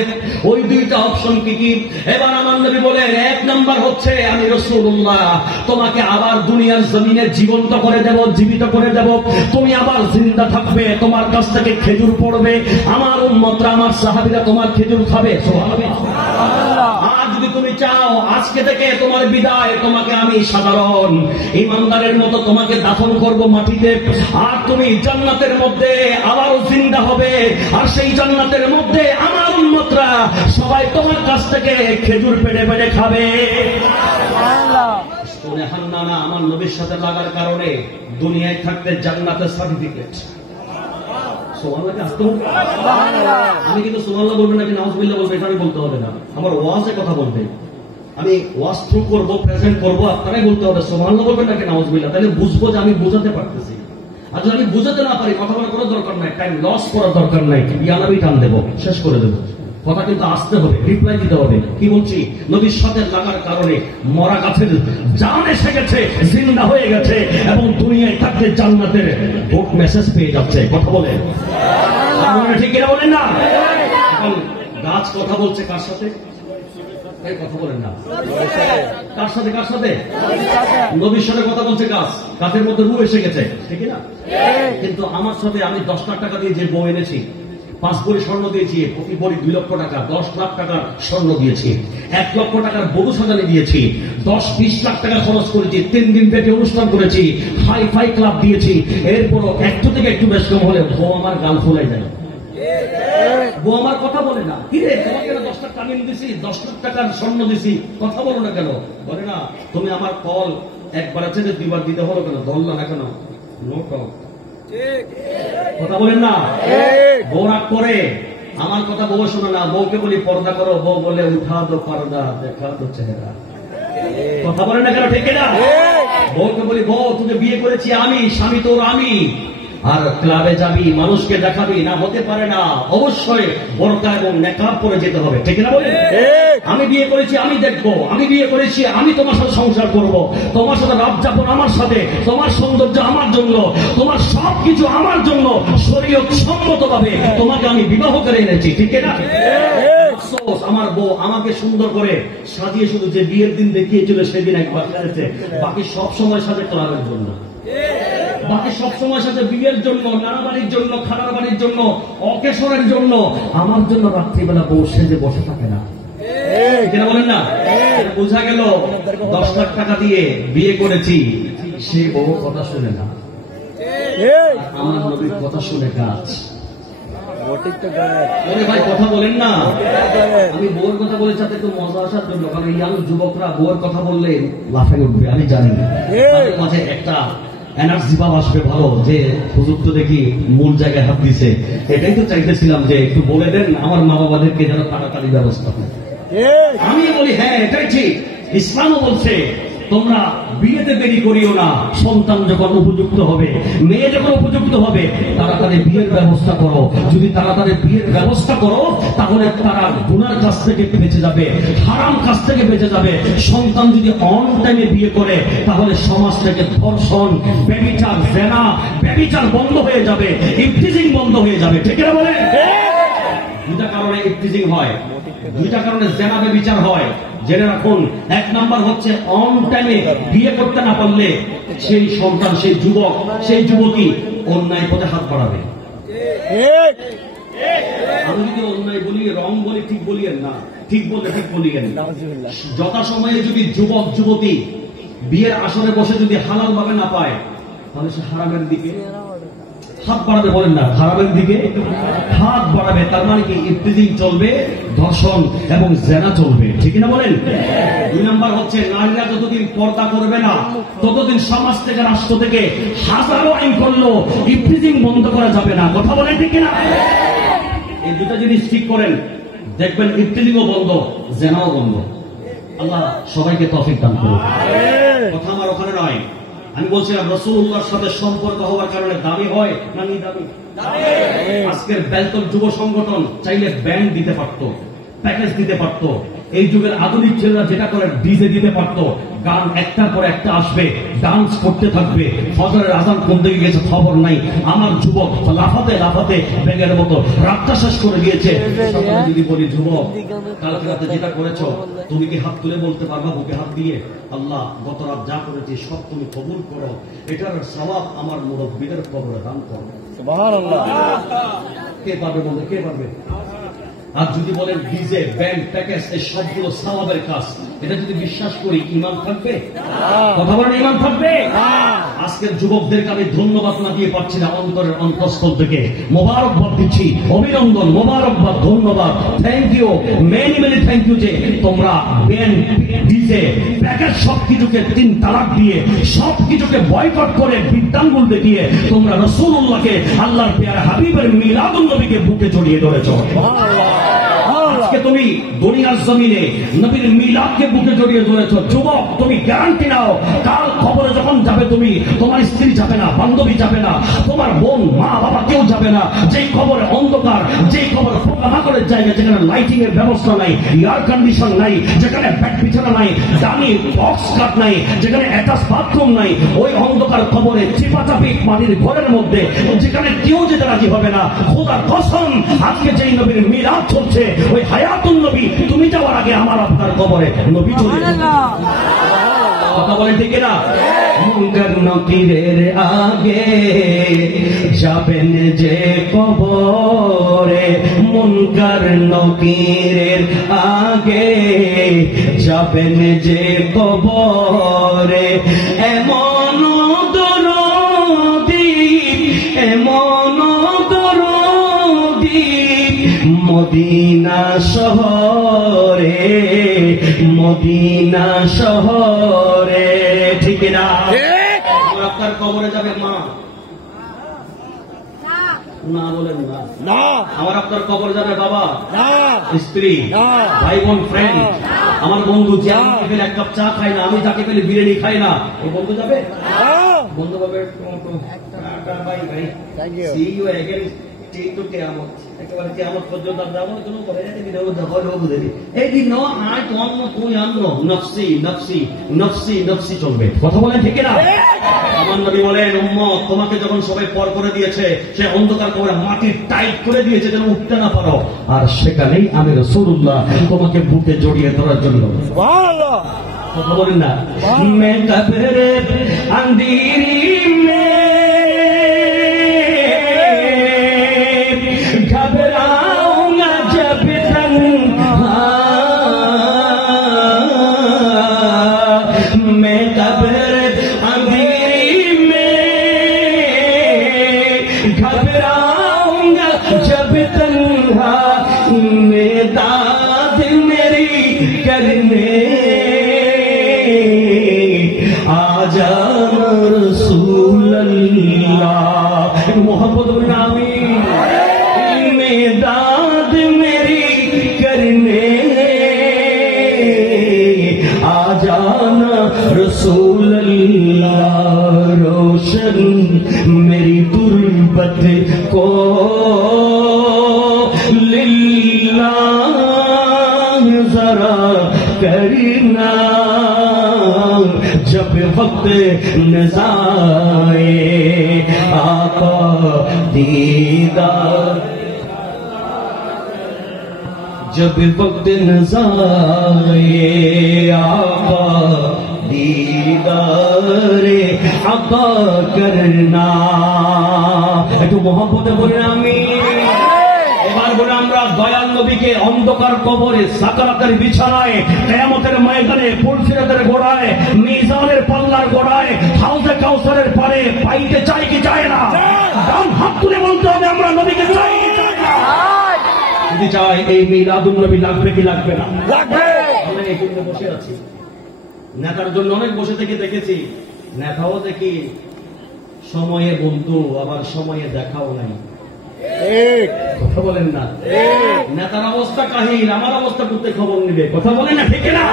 ওই দুইটা অপশন কি কি? এবার আমার নবী বলেন, এক নাম্বার হচ্ছে, আমি রাসূলুল্লাহ তোমাকে আবার দুনিয়ার জমিনে জীবন্ত করে দেব, জীবিত করে দেব। তুমি আবার জিন্দা থাকবে, তোমার কাছ থেকে খেজুর পড়বে, আমার উম্মতরা, আমার সাহাবীরা তোমার খেজুর খাবে। সুবহানাল্লাহ। আর যদি তুমি চাও আজকে থেকে তোমার বিদায়, তোমাকে আমি সাধারণ ইমানদারের মতো তোমাকে দাফন করব মাটিতে, আর তুমি জান্নাতের মধ্যে আবারও জিন্দা হবে। আর সেই জান্নাতের মধ্যে আমার উম্মতরা সবাই তোমার কাছ থেকে খেজুর পেড়ে পেড়ে খাবে। শুনে হান্নানা আমার নবীর সাথে লাগার কারণে দুনিয়ায় থাকতে জান্নাতের সার্টিফিকেট। আমি কিন্তু সুবহানাল্লাহ বলবেন নাকি নাউজুবিল্লাহ বলবেন, এটা আমি বলতে হবে না। আমার ওয়াজে কথা বলবেন, আমি ওয়াজ থ্রু করবো, প্রেজেন্ট করবো, আপনারাই বলতে হবে সুবহানাল্লাহ বলবেন নাকি নাউজুবিল্লাহ। তাহলে বুঝবো যে আমি বোঝাতে পারতেছি। আর যদি আমি বুঝাতে না পারি, কথা বলার কোনো দরকার নাই, টাইম লস করার দরকার নাই। ইয়ানাবি টান দেবো, শেষ করে দেবো। কথা কিন্তু আসতে হবে, রিপ্লাই দিতে হবে। কি বলছি? নবীর সাথে লাগার কারণে মরা গাছের জান এসে গেছে, জিন্দা হয়ে গেছে, এবং দুনিয়ায় থাকতে জান্নাতের ভোট মেসেজ পেয়ে যাচ্ছে। কথা বলে ঠিক কিনা বলেন না? এখন গাছ কথা বলছে কার সাথে? কথা বলেন না, কার সাথে? কার সাথে? নবীর সাথে কথা বলছে গাছ। গাছের মধ্যে রূহ এসে গেছে, ঠিক না? কিন্তু আমার সাথে আমি 10 লাখ টাকা দিয়ে যে বউ এনেছি, 5 ভরি স্বর্ণ দিয়েছি, প্রতি ভরি 2 লক্ষ টাকা, 10 লাখ টাকার স্বর্ণ দিয়েছি, 1 লক্ষ টাকার বধূ সাজানি দিয়েছি, 10-20 লাখ টাকা খরচ করেছি, 3 দিন ব্যাপী অনুষ্ঠান করেছি, হাই ক্লাব দিয়েছি। এরপরও একটু থেকে একটু বেশ কম হলে বউ আমার গাল ফুলাই যায়। বউ আমার কথা বলে না, কি রে তোমাকে 10 লাখ টাকা দিছি, 10 লাখ টাকার স্বর্ণ দিছি, কথা বলো না কেন? বলে না, তুমি আমার কল একবার আছে যে 2বার দিতে হলো কেন? ধরলা না কেন? No talk. কথা বলেন না? বউ রাগ করে, আমার কথা বউ শোনে না। বউকে বলি পর্দা করো, বউ বলে উঠা তো পর্দা, দেখা তো চেহারা। কথা বলেন না কেন? ঠিক না? বউকে বলি, বউ তোকে বিয়ে করেছি আমি, স্বামী তোর আমি, আর ক্লাবে যাবি, মানুষকে দেখাবি না, হতে পারে না। অবশ্যই বোরকা এবং নেকাব পরে যেতে হবে, ঠিক না? বলে আমি বিয়ে করেছি, আমি দেখবো, আমি বিয়ে করেছি, আমি তোমার সাথে সংসার করব, তোমার সাথে রাত যাপন আমার সাথে, তোমার সৌন্দর্য আমার জন্য, তোমার সবকিছু আমার জন্য, শরীয়ত সম্মত ভাবে তোমাকে আমি বিবাহ করে এনেছি, ঠিক না? আমার বউ আমাকে সুন্দর করে সাজিয়ে শুধু যে বিয়ের দিন দেখিয়েছিল সেদিন একবার সাজেছে, বাকি সব সময় সাজে ক্লাবের জন্য, বাকি সব সময় সাথে বিয়ের জন্য, নানাবাড়ির জন্য, খানার বাড়ির জন্য, অকেশনের জন্য। আমার জন্য রাত্রিবেলা বউ সেজে বসে থাকে না, যেটা বলেন না? বোঝা গেল 10 লাখ টাকা দিয়ে বিয়ে করেছি, সে বউ কথা শুনে না, আমার নবীর কথা শুনে কাজ। ভাই কথা বলেন না? আমি বউয়ের কথা বলেছি তাতে একটু মজা আসার জন্য, কারণ ইয়াং যুবকরা বউয়ের কথা বললে লাফে উঠবে, আমি জানি না। তাদের মাঝে একটা এনার্জি ভাব আসবে ভালো, যে হুজুর তো দেখি মূল জায়গায় হাত দিছে। এটাই তো চাইতেছিলাম যে একটু বলে দেন আমার মা বাবাদেরকে যেন তাড়াতাড়ি ব্যবস্থা হয়। আমি বলি হ্যাঁ এটাই ঠিক, ইসলামও বলছে তোমরা বিয়েতে দেরি করিও না, সন্তান যখন উপযুক্ত হবে, মেয়ে যখন উপযুক্ত হবে, তাড়াতাড়ি বিয়ের ব্যবস্থা করো। যদি তাড়াতাড়ি বিয়ের ব্যবস্থা করো, তাহলে তারা গুনার কাছ থেকে বেঁচে যাবে, হারাম কাছ থেকে বেঁচে যাবে। সন্তান যদি অন টাইমে বিয়ে করে, তাহলে সমাজ থেকে ধর্ষণ, ব্যভিচার, জেনা, ব্যভিচার বন্ধ হয়ে যাবে, ইফতিজিং বন্ধ হয়ে যাবে, ঠিক না? বলে দুইটা কারণে ইফতিজিং হয়, দুইটা কারণে জেনা, ব্যভিচার হয়। জেনে রাখুন, 1 নাম্বার হচ্ছে অন টাইমে বিয়ে করতে না পারলে সেই সন্তান, সেই যুবক, সেই যুবতী অন্যায় পথে হাত বাড়াবে। আমি যদি অন্যায় বলি, রং বলি, ঠিক বলিয়েন না, ঠিক বললে ঠিক বলিয়েন। যথাসময়ে যদি যুবক যুবতী বিয়ের আসরে বসে যদি হালাল ভাবে না পায়, তাহলে সে হারামের দিকে হাত বাড়াবে, বলেন না খারাপের দিকে হাত বাড়াবে, তার মানে কি ইফতিজিং চলবে, ধর্ষণ এবং জেনা চলবে, ঠিক না বলেন? 2 নাম্বার হচ্ছে নারীরা যতদিন পর্দা করবে না ততদিন সমাজ থেকে, রাষ্ট্র থেকে হাজারো আইন করলো ইফতিজিং বন্ধ করা যাবে না, কথা বলেন ঠিক না? এই দুটো জিনিস ঠিক করেন, দেখবেন ইফতিজিংও বন্ধ, জেনাও বন্ধ। আল্লাহ সবাইকে তৌফিক দান করুন। কথা আমার ওখানে নয়, আমি বলছিলাম রাসূলুল্লাহর সাথে সম্পর্ক হওয়ার কারণে দামি হয় না নিদামি? আজকের বেলতল যুব সংগঠন চাইলে ব্যান্ড দিতে পারতো, প্যাকেজ দিতে পারতো। এই যুগের আধুনিক ছেলেরা যেটা করে ডিজে দিতে পারতো, গান একটার পর একটা আসবে, ডান্স করতে থাকবে, ফজরের আজান কোন দিকে গেছে খবর নাই। আমার যুবক লাফাতে লাফাতে ব্যাগের মতো রাতটা শেষ করে দিয়েছে। যদি বলি যুবক, কালকে রাতে যেটা করেছো তুমি কি হাত তুলে বলতে পারবা বুকে হাত দিয়ে, আল্লাহ গত রাত যা করেছি সব তুমি কবুল করো, এটার সওয়াব আমার মুরব্বীদের কবরে দান করো। সুবহানাল্লাহ। কে পারবে বলতে, কে পারবে? আর যদি বলেন ডিজে ব্যান্ড প্যাকেজ এই সবগুলো সওয়াবের কাজ, এটা যদি বিশ্বাস করি ইমান থাকবে? কথা বলেন ইমান থাকবে? আজকের যুবকদেরকে আমি ধন্যবাদ না দিয়ে পারছি না, অন্তরের অন্তঃস্থল থেকে মোবারকবাদ দিচ্ছি, অভিনন্দন, মোবারকবাদ, ধন্যবাদ, thank you, many many thank you যে তোমরা ব্যান্ড ডিজে প্যাকেজ সবকিছুকে 3 তালাক দিয়ে, সবকিছুকে বয়কট করে, বিদ্যাঙ্গুল দেখিয়ে তোমরা রাসূলুল্লাহকে, আল্লাহর পেয়ারা হাবিবের মিলাদুন নবীকে বুকে জড়িয়ে ধরেছো। আজকে তুমি দুনিয়ার জমিনে নবীর মিলাদকে বুকে জড়িয়ে ধরেছো। যুবক তুমি গ্যারান্টি নাও, কাল খবরে যখন যাবে তুমি, তোমার স্ত্রী যাবে না, বান্ধবী যাবে না, তোমার বোন, মা, বাবা কেউ যাবে না। যেই খবরে অন্ধকার, যেই খবর পোকামাকড়ের জায়গা, যেখানে লাইটিং এর ব্যবস্থা নাই, এয়ার কন্ডিশন নাই, যেখানে ব্যাট বিছানা নাই, দামি বক্স কাট নাই, যেখানে অ্যাটাচ বাথরুম নাই, ওই অন্ধকার খবরে চিপাচাপি মাটির ঘরের মধ্যে, যেখানে কেউ যেতে রাজি হবে না। খোদার কসম, আজকে যেই নবীর মিলাদ চলছে, ওই হায়াতুন নবী, তুমি যাওয়ার আগে আমার আপনার কবরে নবী চলে যাবে। কথা বলে ঠিক না? মুনকার নকিরের আগে যাবেন যে কবরে, মুনকার নকিরের আগে যাবেন যে কবরে, এমন দরদি, এমন দরদি মদিনা শহরে, মদিনা শহরে, ঠিক না? আপনার কবরে যাবে মা, না বলেন না? না। আমার আপনার কবরে যাবে বাবা, না। স্ত্রী, ভাই বোন, ফ্রেন্ড, আমার বন্ধু যে আমাকে পেলে 1 কাপ চা খায় না, আমি তাকে পেলে বিরিয়ানি খাই না, ও বন্ধু যাবে? বন্ধু পাবে। Bye bye, see you again, ঠিক তো কিয়ামত, একেবারে কিয়ামত পর্যন্ত আমরা আমার জন্য করে যেতে বিদায় হলো বুঝে দিই। এই দিন ন আই তোমার তুই আনলো নফসি নফসি নফসি নফসি চলবে। কথা বলেন ঠিক না? আমার নবী বলেন, উম্মত তোমাকে যখন সবাই পর করে দিয়েছে, সে অন্ধকার কবরে মাটির টাইট করে দিয়েছে যেন উঠতে না পারো, আর সেখানেই আমি রাসূলুল্লাহ তোমাকে বুকে জড়িয়ে ধরার জন্য। সুবহানাল্লাহ। কথা বলেন না? मैं कब्र अंधेरी में घबराऊंगा जब तन्हा, मैं कब्र अंधेरी में घबराऊंगा जब तन्हा, दाद मेरी करने आजा रसूल अल्लाह, मोहब्बत नामी में दाद मेरी करने आजा रसूल अल्लाह, रोशन मेरी तुरबत को लिल्लाह जरा करना, जब वक्त नज़ाए आका दीदार, जब वक्त नज़ाए आका दीदारे आका करना। একটু মহব্বতে বলে আমি এবার বলে আমরা দয়াল নবীকে অন্ধকার কবরে, সাকারাতের বিছানায়, কিয়ামতের ময়দানে, পুলসিরাতের গোড়ায়, মিজানের পাল্লা রাস্তার গোড়ায় হাউজে কাউসারের পারে পাইতে চাই কি চায় না? ডান হাত তুলে বলতে হবে আমরা নবীকে চাই কি চাই না? যদি চাই এই মিলাদুন নবী লাগবে কি লাগবে না? লাগবে। আমরা এই জন্য বসে আছি, নেতার জন্য অনেক বসে থেকে দেখেছি, নেতাও দেখি সময়ে বন্ধু আবার সময়ে দেখাও নাই। ঠিক। কথা বলেন না? নেতার অবস্থা কাহিল, আমার অবস্থা করতে খবর নিবে। কথা বলেন না? ঠিক না?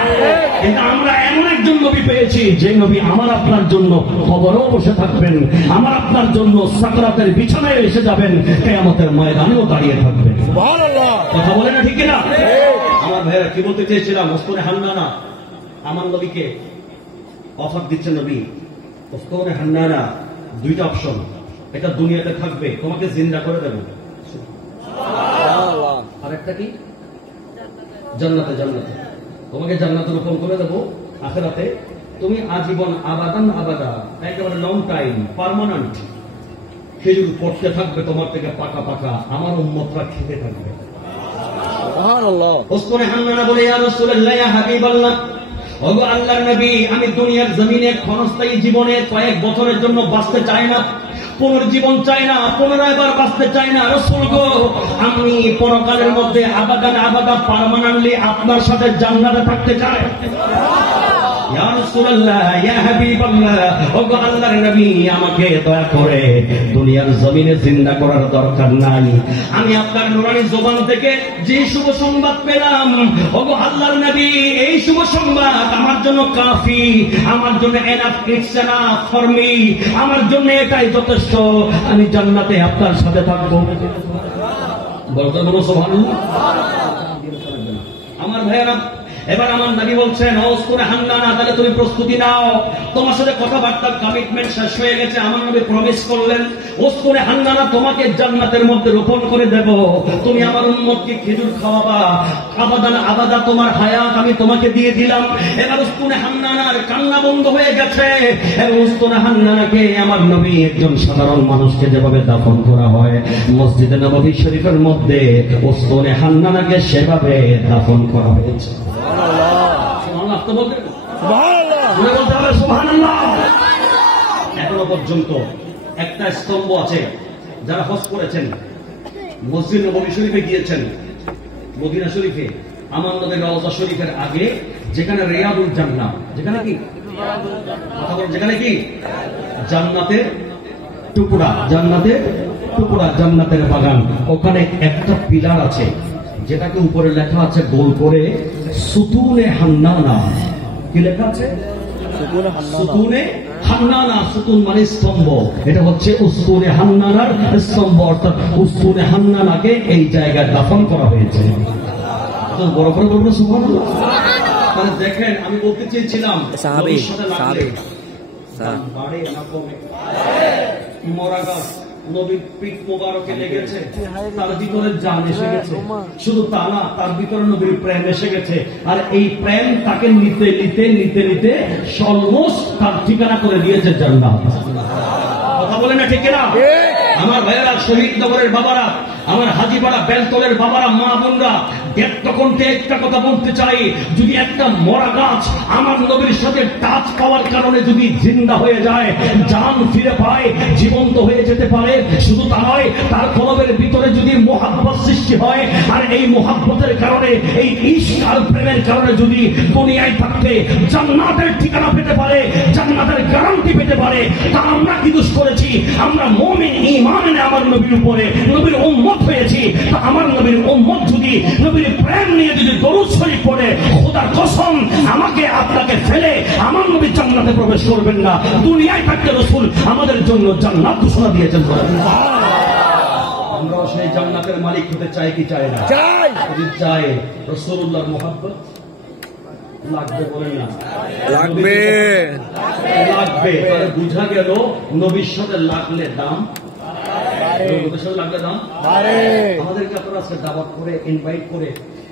কিন্তু আমরা এমন একজন নবী পেয়েছি যে নবী আমার আপনার জন্য খবরও বসে থাকবেন, আমার আপনার জন্য সাকরাতের বিছানায় এসে যাবেন, কিয়ামতের ময়দানেও দাঁড়িয়ে থাকবেন। সুবহানাল্লাহ। কথা বলেন না? ঠিক না? আমার ভাইয়েরা কি বলতে চেয়েছিলাম, ওস্তরে হান্নানা আমার নবীকে অফার দিচ্ছে নবী। ওস্তরে হান্নানা দুইটা অপশন, এটা দুনিয়াতে থাকবে, তোমাকে জিন্দা করে দেব। সুবহানাল্লাহ। আর একটা কি? জান্নাতে, জান্নাতে তোমাকে জান্নাতে রোপণ করে দেবো। আখিরাতে তুমি আজীবন আবাদান আবাদা, একেবারে লং টাইম পার্মানেন্ট খেজুর পড়তে থাকবে, তোমার থেকে পাকা পাকা, আমার উম্মতরা খেতে থাকবে। সুবহানাল্লাহ। ওসমানে হান্নানা বলে, ইয়া রাসূলুল্লাহ, ইয়া হাবিবাল্লাহ, ওগো আল্লাহর নবী, আমি দুনিয়ার জমিনে ক্ষণস্থায়ী জীবনে কয়েক বছরের জন্য বাঁচতে চাই না, পুনর্জীবন চাই না, পুনরায় বার বাঁচতে চাই না। রাসূল গো, আমি পরকালের মধ্যে আবাদান আবাদা পার্মানেন্টলি আপনার সাথে জান্নাতে থাকতে চাই। ইয়া রাসূলুল্লাহ, ইয়া হাবিবাল্লাহ, ওগো আল্লাহর নবী, আমাকে দয়া করে দুনিয়ার জমিনে জিন্দা করার দরকার নাই। আমি আপনার নুরানি জবান থেকে যে শুভ সংবাদ পেলাম, ওগো আল্লাহর নবী, এই শুভ সংবাদ আমার জন্য কাফি, আমার জন্য enough, it's enough for me, আমার জন্য এটাই যথেষ্ট। আমি জান্নাতে আপনার সাথে থাকবো। বলতে বলো সুবহানাল্লাহ। আমার ভাইয়েরা, এবার আমার নবী বলছেন, ওসকুনে হান্নানা, তাহলে তুমি প্রস্তুতি নাও, তোমার সাথে কথাবার্তার কমিটমেন্ট শেষ হয়ে গেছে। আমার নবী প্রমিস করলেন, ওসকুনে হান্নানা, তোমাকে জান্নাতের মধ্যে রোপণ করে দেব, তুমি আমার উম্মতকে খেজুর খাওয়াবা, আবাদান আবাদা তোমার হায়াত আমি তোমাকে দিয়ে দিলাম। এবার ওসকুনে হান্নানার কান্না বন্ধ হয়ে গেছে। এবং ওসকুনে হান্নানাকে আমার নবী একজন সাধারণ মানুষকে যেভাবে দাফন করা হয় মসজিদে নববী শরীফের মধ্যে, ওসকুনে হান্নানাকে সেভাবে দাফন করা হয়েছে। এখনো পর্যন্ত একটা স্তম্ভ আছে, যারা হজ করেছেন, মসজিদ নববী শরীফে গিয়েছেন, মদিনা শরীফে আমার নবীর রওজা শরীফের আগে যেখানে রিয়াদুল জান্নাহ, যেখানে কি কথা বলেন, যেখানে কি জান্নাতের টুকরা, জান্নাতের টুকরা, জান্নাতের বাগান, ওখানে একটা পিলার আছে যেটাকে উপরে লেখা আছে গোল করে সুতুনে হান্নানা। কি লেখা আছে? সুতুনে হান্নানা। সুতুন মানে স্তম্ভ, এটা হচ্ছে উসকুনে হান্নানার স্তম্ভ, অর্থাৎ উসকুনে হান্নানাকে এই জায়গায় দাফন করা হয়েছে। বড় করে বলবো সুবহানাল্লাহ। মানে দেখেন, আমি বলতে চেয়েছিলাম নবীর সাথে লাগলে দাম বাড়ে না কমে? মরা গাছ নবীর পিঠ মোবারকে লেগেছে, তার ভিতরে জান এসে গেছে। শুধু তা না, তার ভিতরে নবীর প্রেম এসে গেছে, আর এই প্রেম তাকে নিতে নিতে নিতে নিতে অলমোস্ট তার ঠিকানা করে দিয়েছে জান্নাত। কথা বলে না ঠিক না? আমার ভাইয়েরা, শহীদ নগরের বাবারা, আমার হাজিপাড়া বেলতলের বাবারা, মা বোনরা, তখনকে একটা কথা বলতে চাই, যদি একটা মরা গাছ আমার নবীর সাথে টাচ পাওয়ার কারণে যদি জিন্দা হয়ে যায়, জান ফিরে পায়, জীবন্ত হয়ে যেতে পারে, শুধু তা নয়, তার কলবের ভিতরে যদি মোহাব্বত সৃষ্টি হয়, আর এই মোহাব্বতের কারণে, এই ইশক আর প্রেমের কারণে যদি দুনিয়ায় থাকতে জান্নাতের ঠিকানা পেতে পারে, জান্নাতের গ্যারান্টি পেতে পারে, তা আমরা কি দোষ করেছি? আমরা মুমিন, ঈমান এনে আমার নবীর উপরে নবীর উম্মত হয়েছি। তা আমার নবীর উম্মত যদি নবীর প্রেম নিয়ে যদি দরুদ শরীফ পড়ে, খোদার কসম, আমাকে আপনাকে ফেলে আমার নবী জান্নাতে প্রবেশ করবেন না। দুনিয়ায় থাকতে রাসূল আমাদের জন্য জান্নাত ঘোষণা দিয়েছেন। আমরা সেই জান্নাতের মালিক হতে চাই কি চাই না? চাই। যদি চাই, রাসূলুল্লাহর মুহাব্বত লাগবে, বলেন না? লাগবে, লাগবে। তাহলে বুঝা গেল নবীর সাথে লাগলে দাম, নবীর সাথে লাগলে দাম। আমাদেরকে আপনারা আজকে দাওয়াত করে, ইনভাইট করে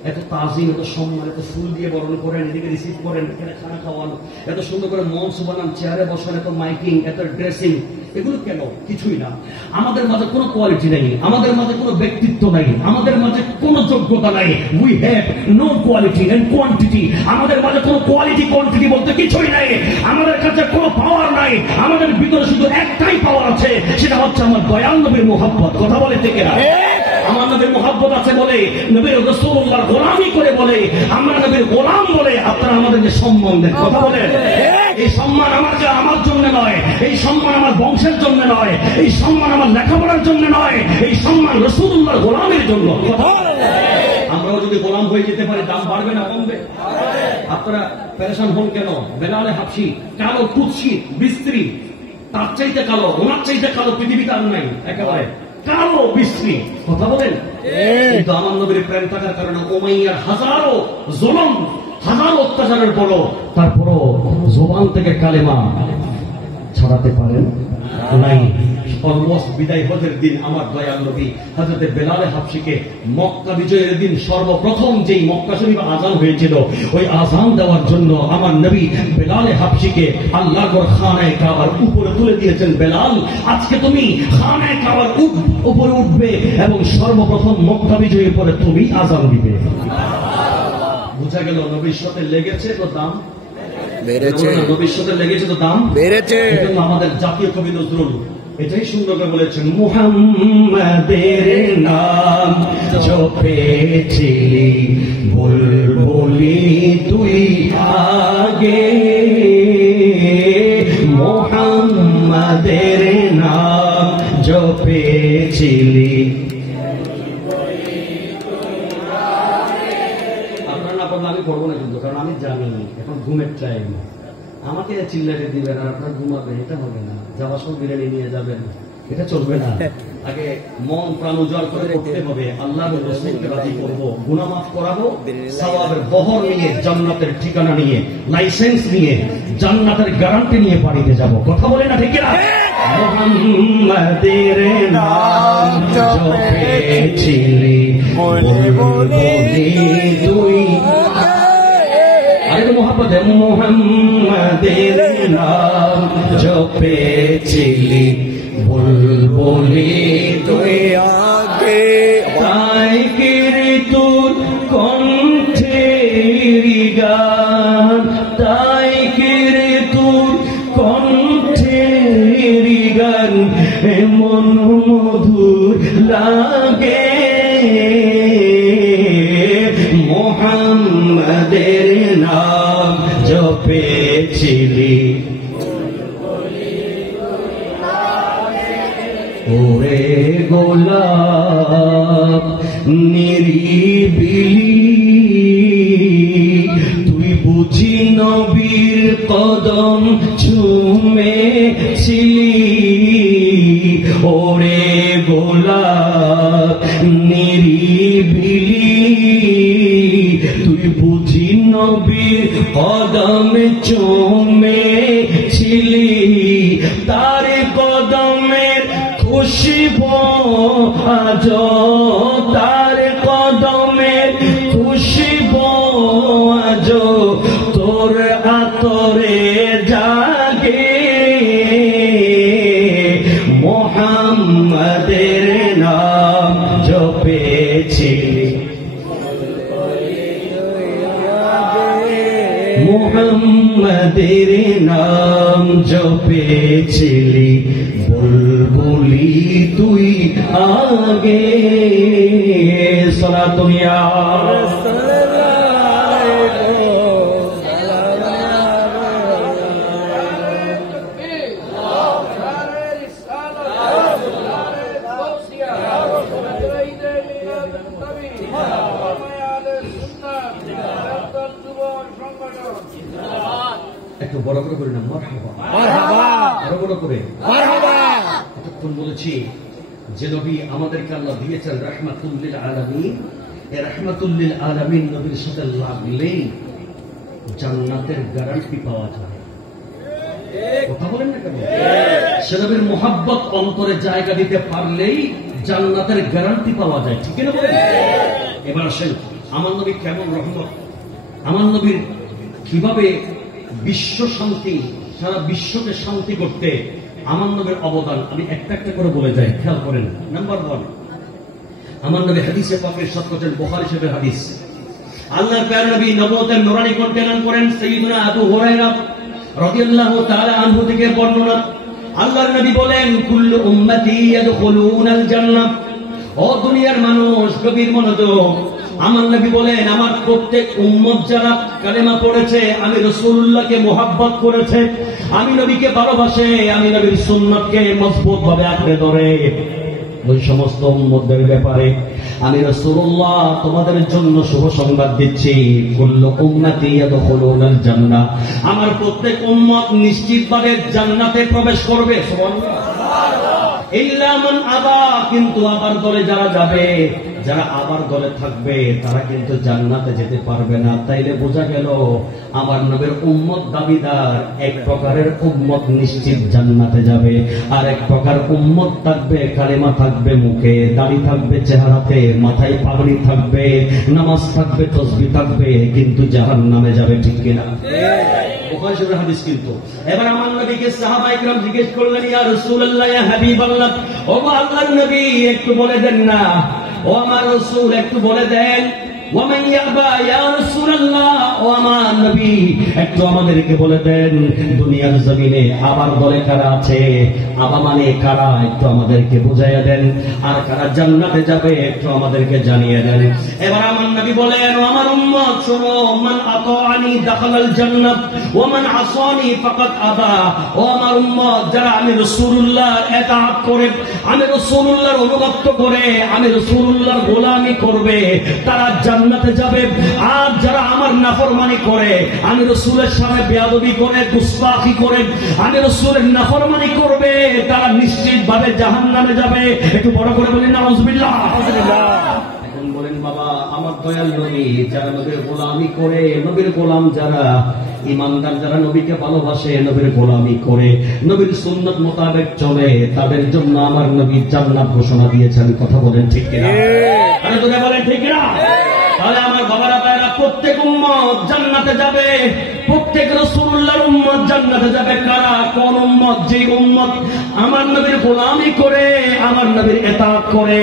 এত তাজিম, এত সম্মান, এত ফুল দিয়ে বরণ করেন, এদিকে রিসিভ করেন, এখানে খানা খাওয়ান, এত সুন্দর করে মঞ্চ বানান, চেয়ারে বসান, এত মাইকিং, এত ড্রেসিং, এগুলো কেন? কিছুই না। আমাদের মাঝে কোনো কোয়ালিটি নাই, আমাদের মাঝে কোনো ব্যক্তিত্ব নাই, আমাদের মাঝে কোনো যোগ্যতা নাই। We have no quality and quantity. আমাদের মাঝে কোনো কোয়ালিটি কোয়ান্টিটি বলতে কিছুই নাই। আমাদের কাছে কোনো পাওয়ার নাই। আমাদের ভিতরে শুধু একটাই পাওয়ার আছে, সেটা হচ্ছে আমার দয়াল নবীর মুহাব্বত। কথা বলে থেকে না? আমার নবীর মুহাব্বত আছে বলে, নবীর রাসূলুল্লাহর গোলামি করে বলে, আমরা নবীর গোলাম বলে আপনারা আমাদের যে সম্মান দেন। কথা বলেন, এই সম্মান আমার জন্য নয়, এই সম্মান আমার বংশের জন্য নয়, এই সম্মান আমার লেখাপড়ার জন্য নয়, এই সম্মান রাসূলুল্লাহর গোলামের জন্য। আমরাও যদি গোলাম হয়ে যেতে পারি, দাম বাড়বে না কমবে? আপনারা পেরেশান হন কেন? বেলালে হাবশি কালো, কুৎসিত, বিস্ত্রী, তার চাইতে কালো, ওনার চাইতে কালো পৃথিবীতে আর নাই, একেবারে কালো বিশ্রী। কথা বলেন, কিন্তু আমার নবীর প্রেম থাকার কারণে উমাইয়ার হাজারো জুলুম, হাজারো অত্যাচারের পরও তারপরও জবান থেকে কালেমা ছড়াতে পারেন নাই। অলমোস্ট বিদায় হজের দিন আমার দয়াল নবী হযরত বেলাল হাবশিকে মক্কা বিজয়ের দিন সর্বপ্রথম যেই মক্কা শরীফ আযান হয়েছিল, ওই আযান দেওয়ার জন্য আমার নবী বেলাল হাবশিকে আল্লাহর খানায়ে কাবার উপরে তুলে দিয়েছেন। বেলাল, আজকে তুমি খানায়ে কাবার উপরে উঠবে এবং সর্বপ্রথম মক্কা বিজয়ের পরে তুমি আযান দিবে। বুঝা গেল নবীর সাথে লেগেছে তো দাম বেড়েছে, নবীর সাথে লেগেছে তো দাম বেড়েছে। এজন্য আমাদের জাতীয় কবি নজরুল এটাই সুন্দর করে বলেছেন, মুহাম্মাদের নাম জপেছিলি বুলবুলি তুই আগে, মুহাম্মাদের নাম জপেছিলি। আপনারা না পড়লে আমি পড়বো না কিন্তু, কারণ আমি জানি এখন ঘুমের টাইম। আমাকে চিল্লাতে দিবেন আর আপনার ঘুমাবেন, এটা হবে না। যাওয়ার সময় বিরিয়ানি নিয়ে যাবেন, এটা চলবে না। আগে মন প্রাণ উজাড় করে করতে হবে, আল্লাহর রাসূলকে রাজি করব, গুনাহ মাফ করাবো, সওয়াবের বহর নিয়ে, জান্নাতের ঠিকানা নিয়ে, লাইসেন্স নিয়ে, জান্নাতের গ্যারান্টি নিয়ে বাড়িতে যাব। কথা বলে না ঠিক না? মুহাম্মাদের নাম জপেছিলি বুলবুলি তুই, মোহাম্মদের মুহাম্মাদের নাম জপেছিলি বুলবুলি তুই আগে, তাই কিরে তোর কণ্ঠের গান, তাই কিরে তোর কণ্ঠের গান এমন মধুর লাগে। মুহাম্মাদের নাম জপেছিলি ওরে গোলাপ নিরিবিলি, তুই বুঝি নবীর কদম চুমেছিলি। ওরে গোলাপ নিরিবিলি, তুই বুঝি নবীর কদম চুমেছিলি। তার কদমের খুশবু আজ, তার কদমের খুশবু আজ তোর আতরে জাগে। মুহাম্মাদের নাম জপেছিলি, মুহাম্মাদের নাম জপেছিলি বুলবুলি তুই আগে। সালাতুন ইয়া একটু বড় করে করি না, মারহাবা মারহাবা, আরো বড় করে মারহাবা। এতক্ষণ বলেছি যে নবী আমাদেরকে আল্লাহ দিয়েছেন রাহমাতুল লিল আলামিন, এই রাহমাতুল লিল আলামিন নবীর সাথে লাগলেই জান্নাতের গ্যারান্টি পাওয়া যায়। কথা বলেন না কেন? সে নবীর মুহাব্বত অন্তরে জায়গা দিতে পারলেই জান্নাতের গ্যারান্টি পাওয়া যায়, ঠিক না বলেন? এবার আসেন আমার নবী কেমন রহমত, আমার নবীর কিভাবে বিশ্ব শান্তি, সারা বিশ্বকে শান্তি করতে আমার নবীর অবদান আমি একটা একটা করে বলে যাই, খেয়াল করেন। নাম্বার 1, আমার নবী হাদিসে পাকের ইরশাদ করেছেন, বুখারী শরীফের হাদিস, আল্লাহর প্যারা নবী নবুয়তের নূরানী কণ্ঠে এলান করেন, সাইয়্যিদুনা আবু হুরায়রা রাদিয়াল্লাহু তাআলা আনহু থেকে বর্ণনা, আল্লাহর নবী বলেন, কুল্লু উম্মতি ইয়াদখুলুনাল জান্নাহ। ও দুনিয়ার মানুষ, গভীর মনোযোগ, আমার নবী বলেন, আমার প্রত্যেক উম্মত যারা কালেমা পড়েছে, আমি রাসূলুল্লাহকে মুহাব্বত করেছে, আমি নবীকে ভালোবাসে, আমি নবীর সুন্নাতকে মজবুত ভাবে আঁকড়ে ধরে, ওই সমস্ত উম্মতদের ব্যাপারে আমি রাসূলুল্লাহ তোমাদের জন্য শুভ সংবাদ দিচ্ছি, কুল্লু উম্মতি ইয়াদখুলুনাল জান্নাহ, আমার প্রত্যেক উম্মত নিশ্চিতভাবে জান্নাতে প্রবেশ করবে। সুবহানাল্লাহ। ইল্লা মান আবা, কিন্তু আবার দলে যারা যাবে, যারা আবার দলে থাকবে তারা কিন্তু জান্নাতে যেতে পারবে না। তাইলে বোঝা গেল আমার নবীর উম্মত দাবিদার এক প্রকারের উম্মত নিশ্চিত জান্নাতে যাবে, আর এক প্রকার উম্মত থাকবে কালেমা থাকবে মুখে, দাড়ি থাকবে চেহারাতে, মাথায় পাগড়ি থাকবে, নামাজ থাকবে, তাসবিহ থাকবে, কিন্তু জাহান্নামে যাবে। ঠিক কিনা? বুখারী শরীফের হাদিস। কিন্তু এবার আমার নবীকে সাহাবায়ে কেরাম জিজ্ঞেস করলেন, ইয়া রাসূলুল্লাহ, ইয়া হাবিবাল্লাহ, ও আল্লাহর নবী একটু বলে দেন না, ও আমার রাসূল একটু বলে দেন, ওয়ামান ইয়াবা ইয়া রাসূলুল্লাহ, ও আমার নবী একটু আমাদেরকে বলে দেন, দুনিয়ার জমিনে আবার দলে কারা আছে, আবা মানে কারা, একটু আমাদেরকে বুঝাইয়া দেন, আর কারা জান্নাতে যাবে একটু আমাদেরকে জানিয়ে দেন। এবার আমার নবী বলেন, ও আমার উম্মত শোনো, মান আতাআনি দাখালাল জান্নাত ওয়া মান আসানি ফাকাদ আবা। ও আমার উম্মত, যারা আমি রাসূলুল্লাহর ইতাআত করে, আমি রাসূলুল্লাহর অনুগত করে, আমি রাসূলুল্লাহর গোলামি করবে, তারা জান্নাতে যাবে। আর যারা আমার নাফরমানি করে, আমি রাসূলের সামনে বেয়াদবি করে, গুস্তাখি করে, আমি রাসূলের নাফরমানি করবে, তারা নিশ্চিতভাবে জাহান্নামে যাবে। একটু বড় করে বলি নাউযুবিল্লাহ। এখন বলেন, বাবা আমার দয়াল নবী যারা নবীর গোলামি করে, নবীর গোলাম যারা, ইমানদার যারা নবীকে ভালোবাসে, নবীর গোলামি করে, নবীর সুন্নাত মোতাবেক চলে, তাদের জন্য আমার নবী জান্নাত ঘোষণা দিয়েছেন। কথা বলেন ঠিক কিনা? আরে তোরা বলেন ঠিক কিনা? তাহলে আমার বাবারা ভাইরা, প্রত্যেক উম্মত জান্নাতে যাবে, প্রত্যেক রাসূলুল্লাহর উম্মত জান্নাতে যাবে। কারা? কোন উম্মত? যে উম্মত আমার নবীর গোলামি করে, আমার নবীর ইতাআত করে,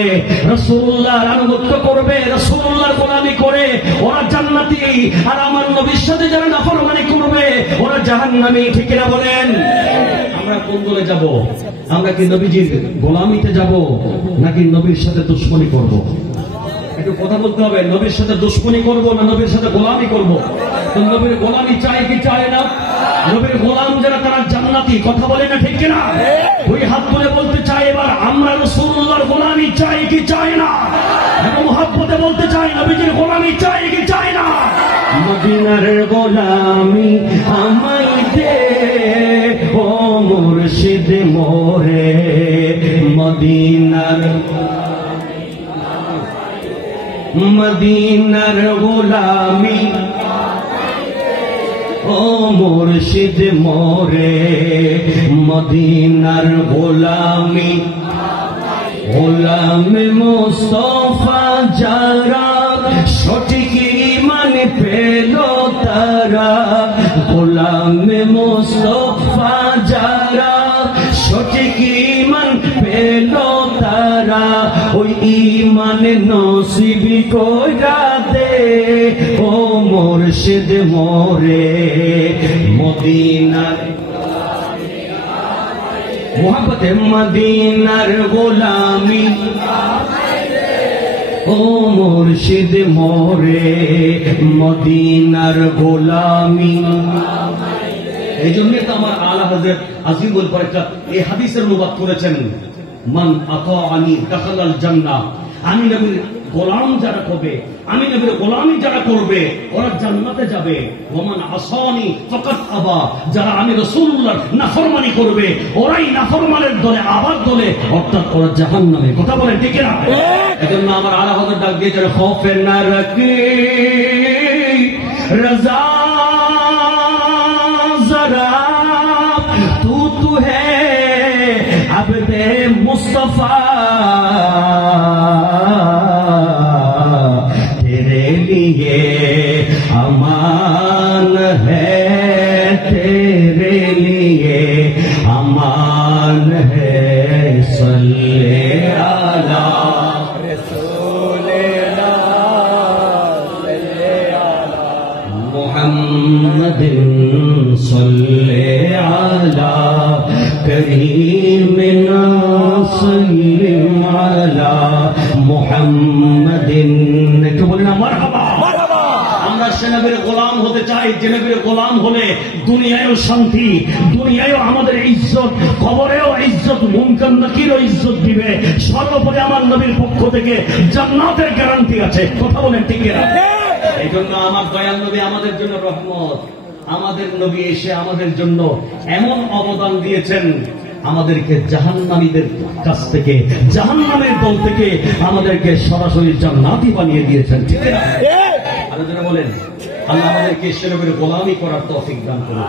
রাসূলুল্লাহর আনুগত্য করবে, রাসূলুল্লাহর গোলামি করে, ওরা জান্নাতি। আর আমার নবীর সাথে যারা নাফরমানি করবে ওরা জাহান্নামী। ঠিক কিনা বলেন? আমরা কোন দলে যাব? আমরা কি নবীজির গোলামিতে যাব, নাকি নবীর সাথে দুশমনি করব? একটু কথা বলতে হবে। নবীর সাথে দুশমনি করব না নবীর সাথে গোলামি করব? তো নবীর গোলামি চাই কি চাই না? নবীর গোলাম যারা তারা জান্নাতি। কথা বলে না ঠিক কিনা? ওই হাত তুলে বলতে চাই এবার, আমরা রাসূলুল্লাহর গোলামি চাই কি চাই না? এবং মুহাব্বতে বলতে চাই, নবীজির গোলামি চাই কি চাই না? মদিনার গোলামি আমায় দে, ও মুর্শিদ মোরে, মদিনার মদিনার গোলামি, ও মুর্শিদ মোরে, মদিনার গোলামি। গোলামে মুস্তাফা যারা সঠিক ঈমান পেল তারা, গোলামে মুস্তাফা যারা সঠিক ঈমান পেল তারা, ওই ঈমান নসিব কইরা দে, ও মুর্শিদ মোরে, মদিনার মুহাব্বতে মদিনার গোলামি, ও মুর্শিদ মোরে, মদিনার গোলামি। এই জন্যই তো আমার আলা হযরত আজিমুল বারাকাত এই হাদিসের অনুবাদ করেছেন, মান আতাআনি দাখালাল জান্নাহ। আমি নবীর গোলাম যারা করবে, আমি নবীর গোলামি যারা করবে ওরা জান্নাতে যাবে। ওমান আসানি ফাকাদ আবা, যারা আমি রাসূলুল্লাহর নাফরমানি করবে ওরাই নাফরমানের দলে, আবার দলে, অর্থাৎ ওরা জাহান্নামে। কথা বলেন ঠিক না? এজন্য আমার আলা হযরত ডাক দিয়েছেন, খৌফে না রাখি রাজা जरा तू है अब्दे मुस्तफा, तेरे लिए अमान है तेरे लिए अमान है सल्ले अला मुहम्मदिन सल्ले अला करीमिना सल्लिम अला मुहम्मदिन। একটু বলি না মারহাবা। আমরা সে নবীর গোলাম হতে চাই যে নবীর গোলাম হলে দুনিয়ায়ও শান্তি, দুনিয়ায়ও আমাদের ইজ্জত, কবরেও ইজ্জত, মুনকার নাকিরও ইজ্জত দিবে। সর্বোপরি আমার নবীর পক্ষ থেকে জান্নাতের গ্যারান্টি আছে। কথা বলেন ঠিক কিনা? এই জন্য আমার দয়াল নবী আমাদের জন্য রহমত। আমাদের নবী এসে আমাদের জন্য এমন অবদান দিয়েছেন, আমাদেরকে জাহান্নামীদের কাছ থেকে, জাহান্নামের দল থেকে আমাদেরকে সরাসরি জান্নাতি বানিয়ে দিয়েছেন। ঠিক না? আলোচনা বলেন আল্লাহ আমাদেরকে সে নবীর গোলামি করার তৌফিক দান করুন।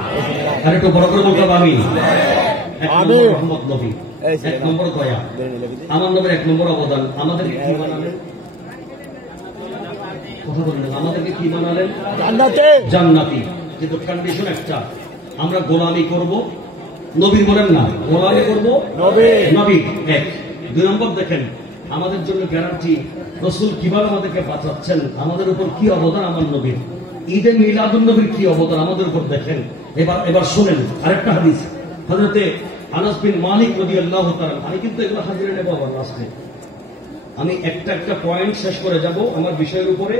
আর একটু বড় করে বলতে আমি রহমত নবী, এক নম্বর দয়া, আমার নবীর এক নম্বর অবদান। আমাদেরকে কি বানালেন? কথা বললেন আমাদেরকে কি বানালেন? জান্নাতি। কিন্তু কন্ডিশন একটা, আমরা গোলামি করব নবী, বলেন না গোলামি করব নবী। এক। দুই নম্বর দেখেন আমাদের জন্য গ্যারান্টি রাসূল কিভাবে আমাদেরকে বাঁচাচ্ছেন, আমাদের উপর কি অবদান আমার নবীর। ঈদে মিলাদুন নবীর কি অবদান আমাদের উপর দেখেন। এবার শোনেন আরেকটা হাদিস, হযরতে আনাস বিন মালিক রাদিয়াল্লাহু তাআলা। আমি কিন্তু এগুলো হাজিরে নেব আবার লাস্টে, আমি একটা একটা পয়েন্ট শেষ করে যাব আমার বিষয়ের উপরে,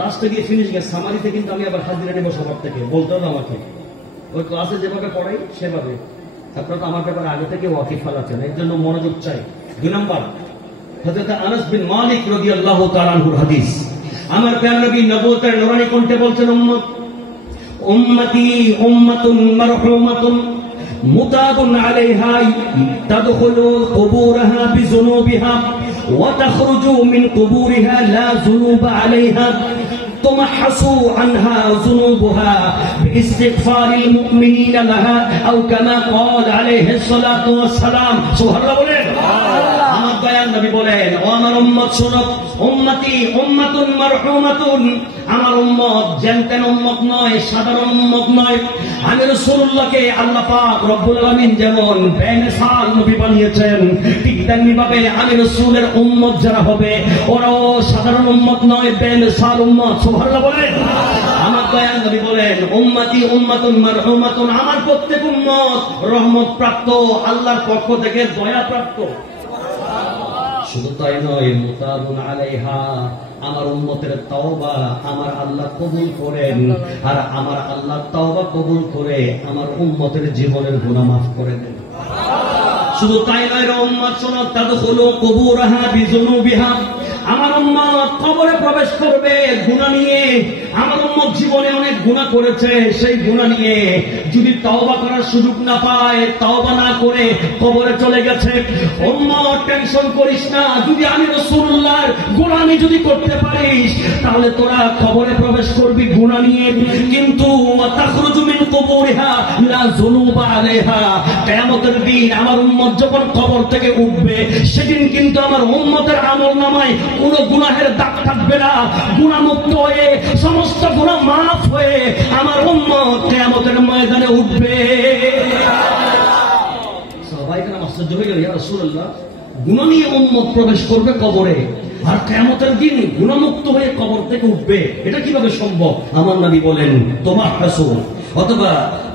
লাস্টে গিয়ে ফিনিশ গিয়ে সামারিতে কিন্তু আমি আবার হাজিরে নেব সবার থেকে। বলতে হবে আমাকে, ওই ক্লাসে যেভাবে পড়াই সেভাবে। আপনারা তো আমার ব্যাপারে আগে থেকে ওয়াকিফ আছেন, এর জন্য মনোযোগ চাই। দুই নম্বর হযরত আনাস বিন মালিক রাদিয়াল্লাহু তাআলা আনহুর হাদিস। আমার প্রিয় নবী নবুয়তের নূরানী কণ্ঠে বলছেন, উম্মতি উম্মাতুন মারহুমাতুন মুতাবুন আলাইহা তাদখুলু কুবুরাহা বিযুনুবিহা ওয়া তাখরুজু মিন কুবুরিহা লা যুনুবা আলাইহা تمحصوا عنها ذنوبها باستغفار المؤمنين لها أو كما قال عليه الصلاة والسلام। سبحان الله বলেন। আমার দয়াল নবী বলেন, ও আমার উম্মত শোনো, উম্মতি উম্মাতুন মারহুমাতুন, আমার উম্মত জেনতেন উম্মত নয়, সাধারণ উম্মত নয়। আমি রাসূলুল্লাহকে আল্লাহ পাক রব্বুল আলামিন যেমন বেমিসাল নবী বানিয়েছেন, ঠিক তেমনি ভাবে আমি রাসূলের উম্মত যারা হবে ওরাও সাধারণ উম্মত নয়, বেমিসাল উম্মত। সুবহানাল্লাহ বলেন। আমার দয়াল নবী বলেন, উম্মতি উম্মাতুন মারহুমাতুন, আমার প্রত্যেক উম্মত রহমত প্রাপ্ত, আল্লাহর পক্ষ থেকে দয়া প্রাপ্ত। শুধু তাই নয়, মুতাবুন আলাইহা, আমার উম্মতের তওবা আমার আল্লাহ কবুল করেন, আর আমার আল্লাহ তওবা কবুল করে আমার উম্মতের জীবনের গুনাহ মাফ করে দেন। শুধু তাই নয় রে উম্মত শোনো, তাদখুলু কুবুরাহা বিযুনুবিহা, আমার উম্মত কবরে প্রবেশ করবে গুনাহ নিয়ে। আমার উম্মত জীবনে অনেক গুনাহ করেছে, সেই গুনাহ নিয়ে যদি তওবা করার সুযোগ না পায়, তওবা না করে কবরে চলে গেছে। উম্মত টেনশন করিস না, যদি আমি রাসূলুল্লাহর গোলামি যদি করতে পারিস তাহলে তোরা কবরে প্রবেশ করবি গুনাহ নিয়ে, কিন্তু ওয়া তাখরুজু মিন কুবুরিহা লা যুনুবা আলাইহা। কিয়ামতের দিন আমার উম্মত যখন কবর থেকে উঠবে, সেদিন কিন্তু আমার উম্মতের আমলনামায় কোন গুনাহের দাগ থাকবে না। গুনাহমুক্ত হয়ে, সমস্ত গুনাহ মাফ হয়ে আমার উম্মত কিয়ামতের ময়দানে উঠবে। সাহাবায়ে কেরাম আশ্চর্য হয়ে গেল, ইয়া রাসূলুল্লাহ, গুনাহ নিয়ে উম্মত প্রবেশ করবে কবরে, আর কিয়ামতের দিন গুনাহমুক্ত হয়ে কবর থেকে উঠবে, এটা কিভাবে সম্ভব? আমার নবী বলেন, তুমাহহাসু অথবা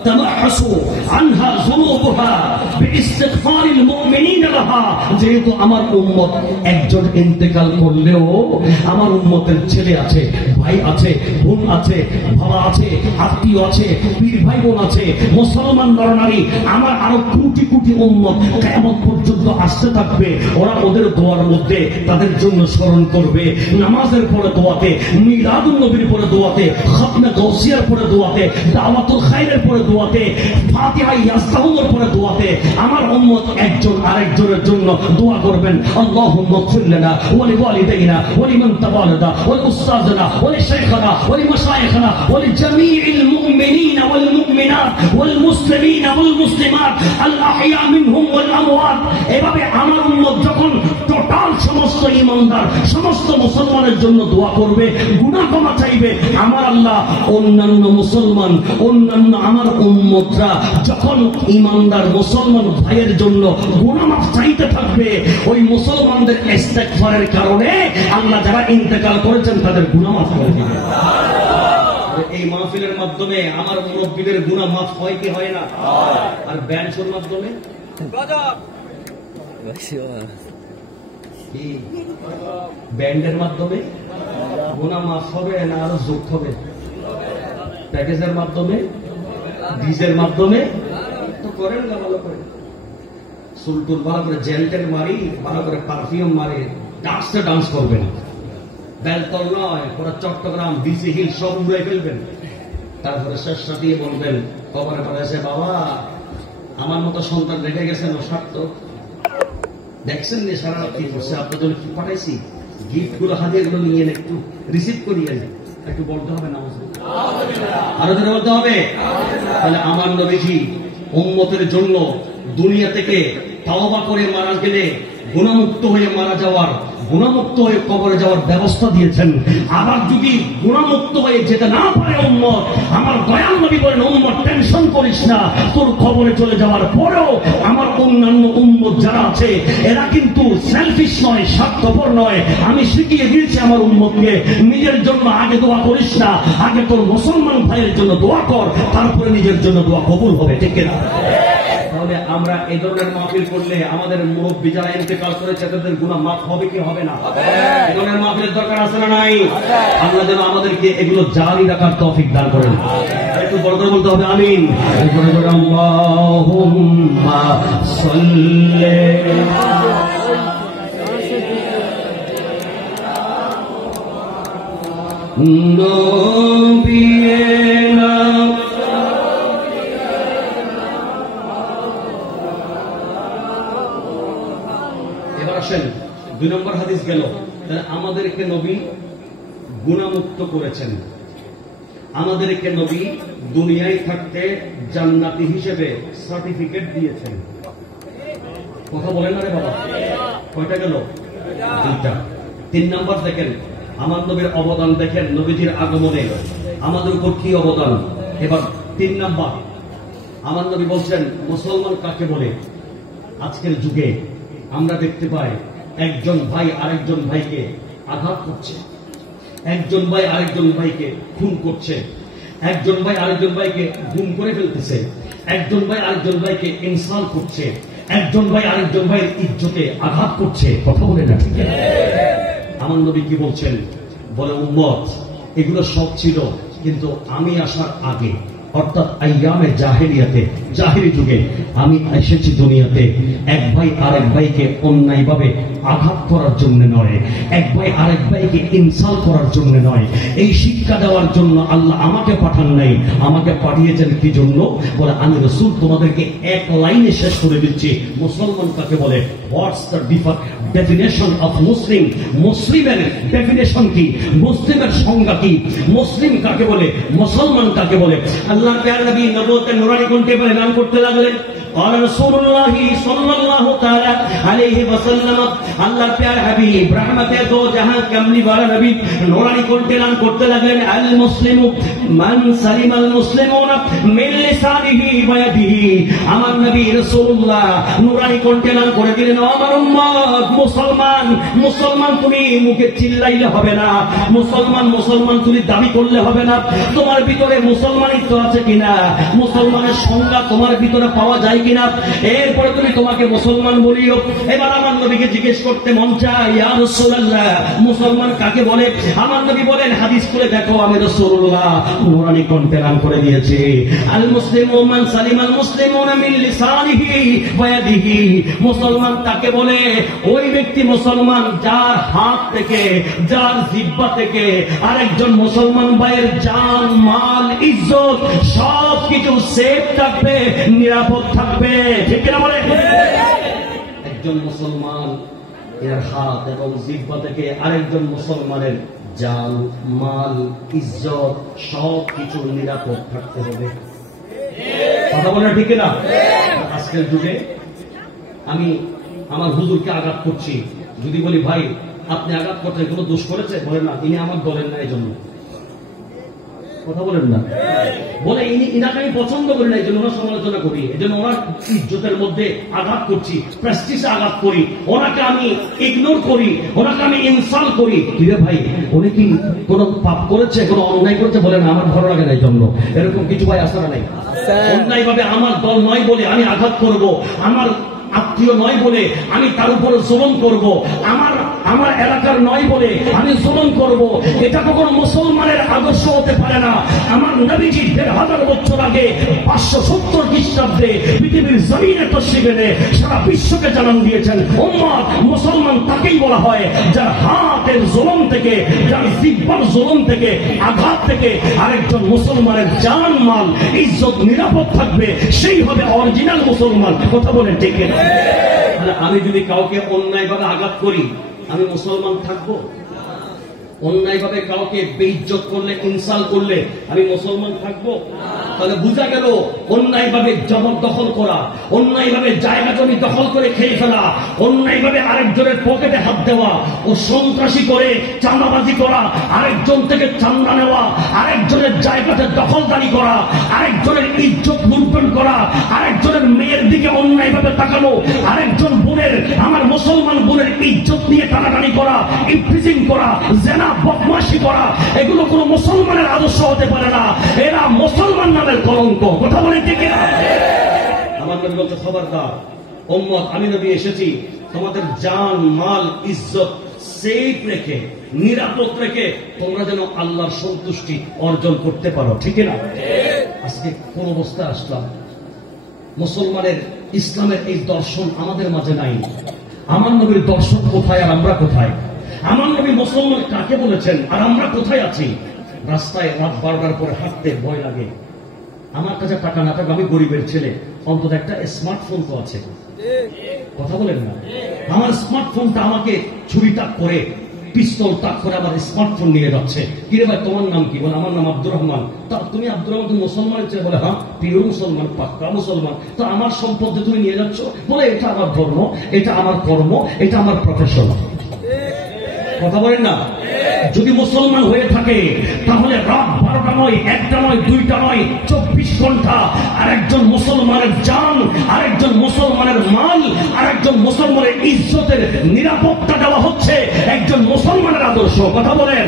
তামাহহাসু আনহা যুনুবুহা বিইস্তিগফারিল মুমিনিনা লাহা। যেহেতু আমার উম্মত একজন ইন্তেকাল করলেও আমার উম্মতের ছেলে আছে, ভাই আছে, বোন আছে, বাবা আছে, আত্মীয় আছে, পীর ভাই বোন আছে, মুসলমান নরনারী, আমার আরো কোটি কোটি উম্মত কিয়ামত পর্যন্ত আসতে থাকবে। ওরা ওদের দোয়ার মধ্যে তাদের জন্য স্মরণ করবে, নামাজের পরে দোয়াতে, মিলাদুন নবীর পরে দোয়াতে, খাতমে গাউসিয়ার পরে দোয়াতে, দাওয়াতুল খায়রের পরে দোয়াতে, ফাতিহা ইয়াসতাহুর পরে দোয়াতে আমার উম্মত একজন আরেকজনের জন্য দোয়া করবেন। আল্লাহুম্মা গফির লানা ওয়া লিওয়ালিদাইনা ওয়া লিমান তাওয়ালাদা ওয়া লিউস্তাযিনা ওয়া লিশাইখিনা ওয়া লিমাশায়েখিনা ওয়া লিজামিইল মুমিনিন মুমিনিনা ওয়াল মুমিনাত ওয়াল মুসলিমিনা ওয়াল মুসলিমাত আল আহইয়া মিনহুম ওয়াল আমওয়াত। এভাবে আমার উম্মত যখন টোটাল সমস্ত ঈমানদার সমস্ত মুসলমানের জন্য দোয়া করবে, গুনাহ ক্ষমা চাইবে, আমার আল্লাহ অন্যান্য মুসলমান অন্যান্য আমার উম্মতরা যখন ঈমানদার মুসলমান ভাইয়ের জন্য গুনাহ মাফ চাইতে থাকবে, ওই মুসলমানদের ইস্তেগফারের কারণে আল্লাহ যারা ইন্তেকাল করেছেন তাদের গুনাহ মাফ করে দিবেন। এই মাহফিলের মাধ্যমে আমার মুরব্বীদের গুনাহ মাফ হয় কি হয় না? আর ব্যান্ডের মাধ্যমে কি ব্যান্ডের মাধ্যমে গুনাহ মাফ হবে না আরো যোগ হবে? প্যাকেজের মাধ্যমে, ডিজের মাধ্যমে তো করেন না, ভালো করে সুলটুল ভালো করে জেলটেন মারি, ভালো করে পারফিউম মারি, ডান্সে ডান্স করবেন। বেলতল নয়, পুরো চট্টগ্রাম ডিসি হিল সব উড়ে ফেলবেন। তারপরে শেষটা দিয়ে বলবেন কবরে পড়েছে, বাবা আমার মতো সন্তান রেখে গেছেন, ও স্বার্থ দেখছেন নি সারা রাত কি করছে, আপনার জন্য কি পাঠাইছি, গিফট গুলো হাতে গুলো নিয়ে একটু রিসিভ করিয়ে একটু বলতে হবে না, আরো ধরে বলতে হবে। তাহলে আমার নবীজি উম্মতের জন্য দুনিয়া থেকে তাওবা করে মারা গেলে গুনাহমুক্ত হয়ে মারা যাওয়ার, গুনাহমুক্ত হয়ে কবরে যাওয়ার ব্যবস্থা দিয়েছেন। আবার যদি গুনাহমুক্ত হয়ে যেতে না পারে উম্মত, আমার দয়াল নবী বলেন, উম্মত টেনশন করিস না, তোর কবরে চলে যাওয়ার পরেও আমার অন্যান্য উম্মত যারা আছে এরা কিন্তু সেলফিশ নয়, স্বার্থপর নয়। আমি শিখিয়ে দিয়েছি আমার উম্মতকে, নিজের জন্য আগে দোয়া করিস না, আগে তোর মুসলমান ভাইয়ের জন্য দোয়া কর, তারপরে নিজের জন্য দোয়া কবুল হবে, ঠিক না? তাহলে আমরা এই ধরনের মাহফিল করলে আমাদের মুরব্বী যারা ইন্তেকাল করেছে তাদের গুনাহ মাফ হবে কি হবে না? এই ধরনের মাহফিলের দরকার আছে না নাই? আল্লাহ যেন আমাদেরকে এগুলো জারি রাখার তৌফিক দান করেন। একটু বড় করে বলতে হবে আমিন। এরপরে বলে আল্লাহুম্মা সাল্লি নবিয়িনা। দুই নম্বর হাদিস গেল, তাহলে আমাদেরকে নবী গুনাহমুক্ত করেছেন, আমাদেরকে নবী দুনিয়ায় থাকতে জান্নাতি হিসেবে সার্টিফিকেট দিয়েছেন। কথা বলেন না রে বাবা, কয়টা গেল? দুইটা। তিন নম্বর দেখেন আমার নবীর অবদান, দেখেন নবীজির আগমনে আমাদের উপর কি অবদান। এবার তিন নম্বর আমার নবী বলছেন মুসলমান কাকে বলে। আজকের যুগে আমরা দেখতে পাই একজন ভাই আরেকজন ভাইকে আঘাত করছে, একজন ভাই আরেকজন ভাইকে খুন করছে, একজন ভাই আরেকজন ভাইকে গুম করে ফেলতেছে, একজন ভাই আরেকজন ভাইকে ইনসাল্ট করছে, একজন ভাই আরেকজন ভাইয়ের ইজ্জতে আঘাত করছে। কথা বলে না ঠিক? আমার নবী কি বলছেন? বলে উম্মত এগুলো সব ছিল কিন্তু আমি আসার আগে, অর্থাৎ আইয়ামে জাহেলিয়াতে, জাহেলি যুগে আমি এসেছি দুনিয়াতে এক ভাই আরেক ভাইকে অন্যায়ভাবে আঘাত করার জন্য নয়, এক ভাই আরেক ভাইকে ইনসাল্ট করার জন্য নয়। এই শিক্ষা দেওয়ার জন্য আল্লাহ আমাকে পাঠান নাই, আমাকে পাঠিয়েছেন কি জন্য? বলে আমি রাসূল তোমাদেরকে এক লাইনে শেষ করে দিচ্ছি মুসলমান কাকে বলে। What's the definition of Muslim? মুসলিমের ডেফিনেশন কি? মুসলিমের সংজ্ঞা কি? মুসলিম কাকে বলে? মুসলমান কাকে বলে? আল্লাহ প্যার নবী নবুয়তের নুরানি কণ্ঠে বয়ান করতে লাগলেন। قال رسول الله صلى الله تعالى عليه وسلم, আল্লাহর প্যার হাবিব রহমতে দো জাহান কামলি ওয়ালা নবী নুরানি কণ্ঠে এলান করতে লাগলেন, আল মুসলিমু মান সালিমাল মুসলিমুনা মিন লিসানিহি ওয়া ইয়াদিহি। আমার নবী রাসূলুল্লাহ নুরানি কণ্ঠে এলান করে দিলেন, আমার উম্মত মুসলমান, মুসলমান তুমি মুখে চিল্লাইলে হবে না, মুসলমান মুসলমান তুমি দাবি করলে হবে না। তোমার ভিতরে মুসলমানিত্ব আছে কিনা, মুসলমানের সংজ্ঞা তোমার ভিতরে পাওয়া যায় কিনা, এরপরে তুমি তোমাকে মুসলমান বলিও। এবার আমার নবীকে জিজ্ঞেস করতে মন চায়, ইয়া রাসূলুল্লাহ মুসলমান কাকে বলে? আমার নবী বলেন, হাদিস করে দেখো, আমি রাসূলুল্লাহ নুরানি কণ্ঠে এলান করে দিয়েছি, আল মুসলিমু মান সালিমাল মুসলিমুনা মিন লিসানিহি ওয়া ইয়াদিহি। মুসলমান তাকে বলে ওই ব্যক্তি মুসলমান যার হাত থেকে, যার জিহ্বা থেকে আরেকজন মুসলমান ভাইয়ের জান, মাল, ইজ্জত সব কিছু সেফ থাকবে, নিরাপদ থাকবে, ঠিক কিনা বলে? একজন মুসলমান এর হাত এবং জিহ্বা থেকে আরেকজন মুসলমানের জান, মাল, ইজ্জত সব কিছু নিরাপদ থাকতে হবে। কথা বলে ঠিক না? আজকের যুগে আমি আমার হুজুরকে আঘাত করছি, যদি বলি ভাই আপনি আঘাত করতে কোনো দোষ করেছে, বলে না ইনি আমার দলের না, এই জন্য। কথা বলেন না, বলে ইনাকে আমি পছন্দ করি না, এই জন্য ওনার সমালোচনা করি, এই জন্য ওনার ইজ্জতের মধ্যে আঘাত করছি, প্রেস্টিজে আঘাত করি, ওনাকে আমি ইগনোর করি, ওনাকে আমি ইনসাল্ট করি। কিরে ভাই উনি কি কোন পাপ করেছে, কোন অন্যায় করেছে? বলে না আমার ভালো লাগে না, এই জন্য। এরকম কিছু ভাই আসা নাই। অন্যায় ভাবে আমার দল নয় বলে আমি আঘাত করব, আমার আত্মীয় নয় বলে আমি তার উপরে জুলুম করব, আমার এলাকার নয় বলে আমি জুলুম করব, এটা কখনো মুসলমানের আদর্শ হতে পারে না। আমার নবীজি ১,৫০০ বছর আগে ৫৭০ খ্রিস্টাব্দে পৃথিবীর জমিনে তশরিফ এনে সারা বিশ্বকে জানান দিয়েছেন, উম্মত মুসলমান তাকেই বলা হয় যার হাতের জুলুম থেকে, যার জিহ্বার জুলুম থেকে, আঘাত থেকে আরেকজন মুসলমানের জান, মাল, ইজ্জত নিরাপদ থাকবে, সেই হবে অরিজিনাল মুসলমান। কথা বলেন ঠিক না? আমি যদি কাউকে অন্যায়ভাবে আঘাত করি, আমি মুসলমান থাকবো? অন্যায়ভাবে কাউকে বেইজ্জত করলে, ইনসাল্ট করলে আমি মুসলমান থাকবো? তাহলে বোঝা গেল অন্যায়ভাবে জবরদখল করা, অন্যায়ভাবে জায়গা জমি দখল করে খেয়ে ফেলা, অন্যায়ভাবে আরেকজনের পকেটে হাত দেওয়া, ও সন্ত্রাসী করে চাঁদাবাজি করা, আরেকজন থেকে চাঁদা নেওয়া, আরেকজনের জায়গাতে দখলদারি করা, আরেকজনের ইজ্জত লুণ্ঠন করা, আরেকজনের মেয়ের দিকে অন্যায়ভাবে তাকানো, আরেকজন বোনের, আমার মুসলমান বোনের ইজ্জত নিয়ে টানাটানি করা, ইফটিজিং করা, জেনা, বদমাশি করা, এগুলো কোন মুসলমানের আদর্শ হতে পারে না। এরা মুসলমান নামের কলঙ্ক। কথা বলে ঠিক না? আমার নবী বলতে খবরদার উম্মত, আমি নবী এসেছি তোমাদের জান, মাল, ইজ্জত সেফ রেখে, নিরাপদ রেখে তোমরা যেন আল্লাহর সন্তুষ্টি অর্জন করতে পারো। ঠিক না? আজকে কোন অবস্থায় আসলাম, মুসলমানের ইসলামের এই দর্শন আমাদের মাঝে নাই। আমার নবীর দর্শন কোথায় আর আমরা কোথায়? আমার নবী মুসলমান কাকে বলেছেন আর আমরা কোথায় আছি? রাস্তায় রাত 12টার পরে হাঁটতে ভয় লাগে। আমার কাছে টাকা না থাকবে, আমি গরিবের ছেলে, অন্তত একটা স্মার্টফোন তো আছে। কথা বলেন না? আমার স্মার্টফোনটা আমাকে ছুরি তাক করে, পিস্তল তাক করে আমার স্মার্টফোন নিয়ে যাচ্ছে। কিরে ভাই তোমার নাম কি? বলে আমার নাম আব্দুর রহমান। তা তুমি আব্দুর রহমান, তুমি মুসলমানের চেয়ে? বলে হ্যাঁ, প্রিয় মুসলমান, পাক্কা মুসলমান। তো আমার সম্পদ যে তুমি নিয়ে যাচ্ছ? বলে এটা আমার ধর্ম, এটা আমার কর্ম, এটা আমার প্রফেশন। কথা বলেন না? যদি মুসলমান হয়ে থাকে তাহলে রাত 12টা নয়, 1টা নয়, 2টা নয়, 24 ঘন্টা আরেকজন মুসলমানের জান, আরেকজন মুসলমানের মাল, আরেকজন মুসলমানের ইজ্জতের নিরাপত্তা দেওয়া হচ্ছে একজন মুসলমানের আদর্শ। কথা বলেন?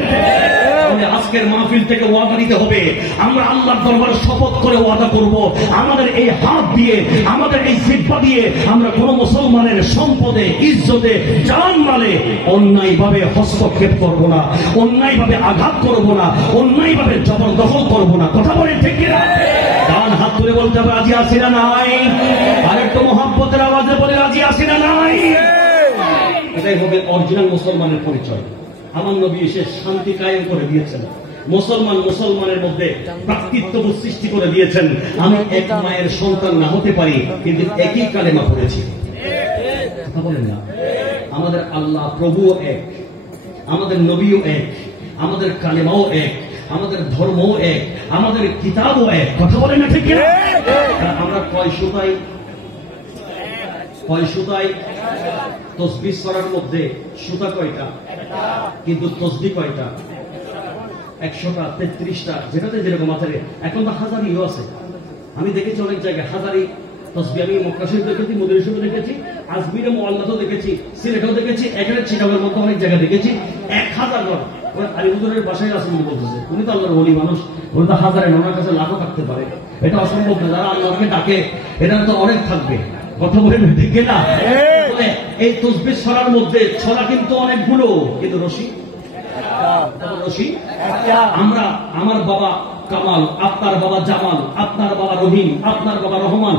আজকের মাহফিল থেকে ওয়াদা দিতে হবে, আমরা আল্লাহর দরবারে শপথ করে ওয়াদা করব, আমাদের এই হাত দিয়ে, আমাদের এই জিহ্বা দিয়ে আমরা কোন মুসলমানের সম্পদে, ইজ্জতে, জান, মালে অন্যায়ভাবে হস্তক্ষেপ করব না, অন্যায়ভাবে আঘাত করব না, অন্যায়ভাবে জবরদখল করব না। কথা বলেন ঠিক কিনা? ডান হাত তুলে বলতে হবে রাজি আছি না নাই? আরেকটু মোহাব্বতের আওয়াজে বলে রাজি আছি না নাই? এটাই হবে অরিজিনাল মুসলমানের পরিচয়। আমার নবী এসে শান্তি কায়েম করে দিয়েছেন, মুসলমানের মধ্যে ভ্রাতৃত্ববোধ সৃষ্টি করে দিয়েছেন। আমি এক মায়ের সন্তান না হতে পারি, কিন্তু একই কালেমা পড়েছি। কথা বলেন না? আমাদের আল্লাহ প্রভুও এক, আমাদের নবীও এক, আমাদের কালেমাও এক, আমাদের ধর্মও এক, আমাদের কিতাবও এক। কথা বলেন না ঠিক কিনা? আমরা কয় সুতায় তসবিহ করার মধ্যে সুতা কয়টা? কিন্তু তসবিহ কয়টা? 100টা, 33টা, যেটাতে যেরকম আছে। এখন তো হাজারিও আছে, আমি দেখেছি অনেক জায়গায় হাজারি তসবিহ। আমি মক্কা শরীফ দেখেছি, মদিনা শরীফ দেখেছি, আজমিরে মুআল্লাতেও দেখেছি, সিলেটেও দেখেছি, এখানে চিটাগের মধ্যে অনেক জায়গায় দেখেছি 1000 জন। আলিপুরের বাসায় আসেন বলতেছে, উনি তো আল্লাহর ওলি মানুষ, উনি তো হাজারে, ওনার কাছে লাখও থাকতে পারে। এটা অসম্ভব না, যারা আল্লাহকে ডাকে এটা তো অনেক থাকবে। কথা বলেন ঠিক না? এই তসবিহ ছড়ার মধ্যে ছড়া কিন্তু অনেকগুলো, কিন্তু রশি আমরা, আমার বাবা কামাল, আপনার বাবা জামাল, আপনার বাবা রহিম, আপনার বাবা রহমান,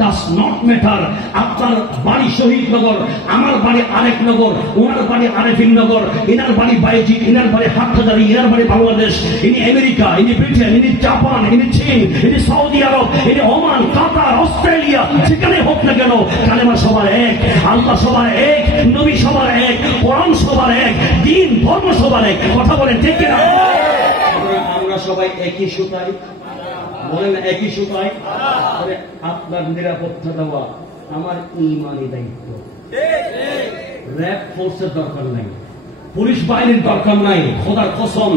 does not matter। আপনার বাড়ি শহীদনগর, আমার বাড়ি আরেক নগর, ওনার বাড়ি আরেফিন নগর, ইনার বাড়ি বাইজিৎ, ইনার বাড়ি হাটহাজারী, ইনার বাড়ি বাংলাদেশ, ইনি আমেরিকা, ইনি ব্রিটেন, ইনি জাপান, ইনি চীন, ইনি সৌদি আরব, ইনি ওমান, কাতার, অস্ট্রেলিয়া, যেখানে হোক না কেন কালেমা সবার এক, আল্লাহ সবার এক, নবী সবার এক, কোরআন সবার এক। দিন ধর্ম সবার এক, কথা বলেন ঠিক কিনা? আমরা সবাই একই সুতায়, বলেন একই সুতায়। আপনার নিরাপত্তা দেওয়া আমার ইমানি দায়িত্ব। র্যাব ফোর্সের দরকার নাই, পুলিশ বাহিনীর দরকার নাই। খোদার কসম,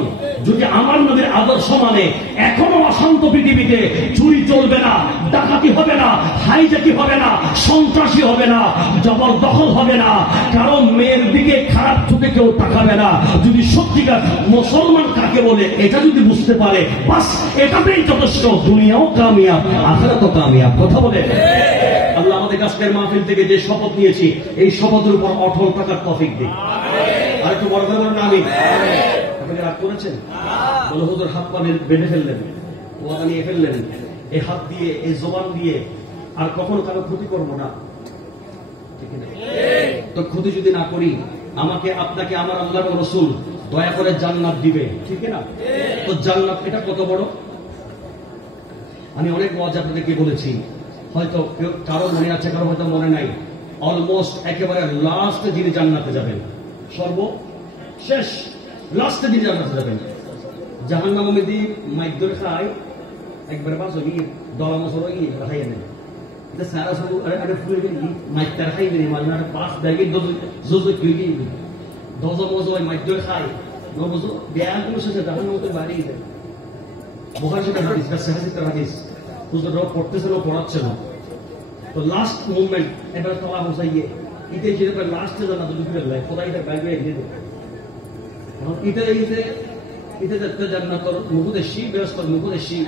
যদি আমার নবীর আদর্শ মানে এখনো অশান্ত পৃথিবীতে চুরি চলবে না, ডাকাতি হবে না, হাইজাকি হবে না, সন্ত্রাসী হবে না, জবরদখল হবে না, কারণ মেয়ের দিকে খারাপ চোখে কেউ তাকাবে না। যদি সত্যিকার মুসলমান কাকে বলে এটা যদি বুঝতে পারে, বাস এটাতেই যথেষ্ট। দুনিয়াও কামিয়াব, আখিরাতও কামিয়াব, কথা বলে। আল্লাহ আমাদের কাছের মাহফিল থেকে যে শপথ নিয়েছি, এই শপথের উপর অটল থাকার তৌফিক দিন। আর একটু বড় করে বলেন আমিন। আপনি রাগ করেছেন? বলে হুজুর হাত পা বেঁধে ফেললেন, ওয়াদা নিয়ে ফেললেন, এই হাত দিয়ে, এই জবান দিয়ে আর কখনো কারো ক্ষতি করবো না, ঠিক না? তো ক্ষতি যদি না করি, আমাকে আপনাকে আমার আল্লাহর রাসূল দয়া করে জান্নাত দিবে, ঠিক না? তো জান্নাত এটা কত বড়। আমি অনেক ওয়াজ আপনাদেরকে বলেছি, হয়তো কারো মনে আছে, কারো হয়তো মনে নাই। অলমোস্ট একেবারে লাস্টে যিনি জান্নাতে যাবেন, সর্বশেষ লাস্টে যিনি জান্নাতে যাবেন, জাহান্নাম মেদি মাইদুর খায় একবার পাঁচ হই দলা মশর হই খাইয়ে নেন। এটা সারা সব আরে ফুলে গেলি মাইতার খাই নেই, মানে পাঁচ ব্যাগে দোজ কিলি দজ মজ হয় মাইদুর খায় নবজ ব্যায়াম কোনো শেষে জাহান্নাম তো বাড়ি যায়। বুখারী শরীফের হাদিস, সাহিত্যের হাদিস, হুজুর পড়তেছিল, পড়াচ্ছিল। তো লাস্ট মুভমেন্ট এবার তলা বসাইয়ে ইতে যেটা লাস্টে জানা তো ঢুকে যায়, খোদা এটা বাইরে এগিয়ে দেয়। ইতে যাতে জান্নাতর মুখদেশী, ব্যবস্থার মুখদেশী,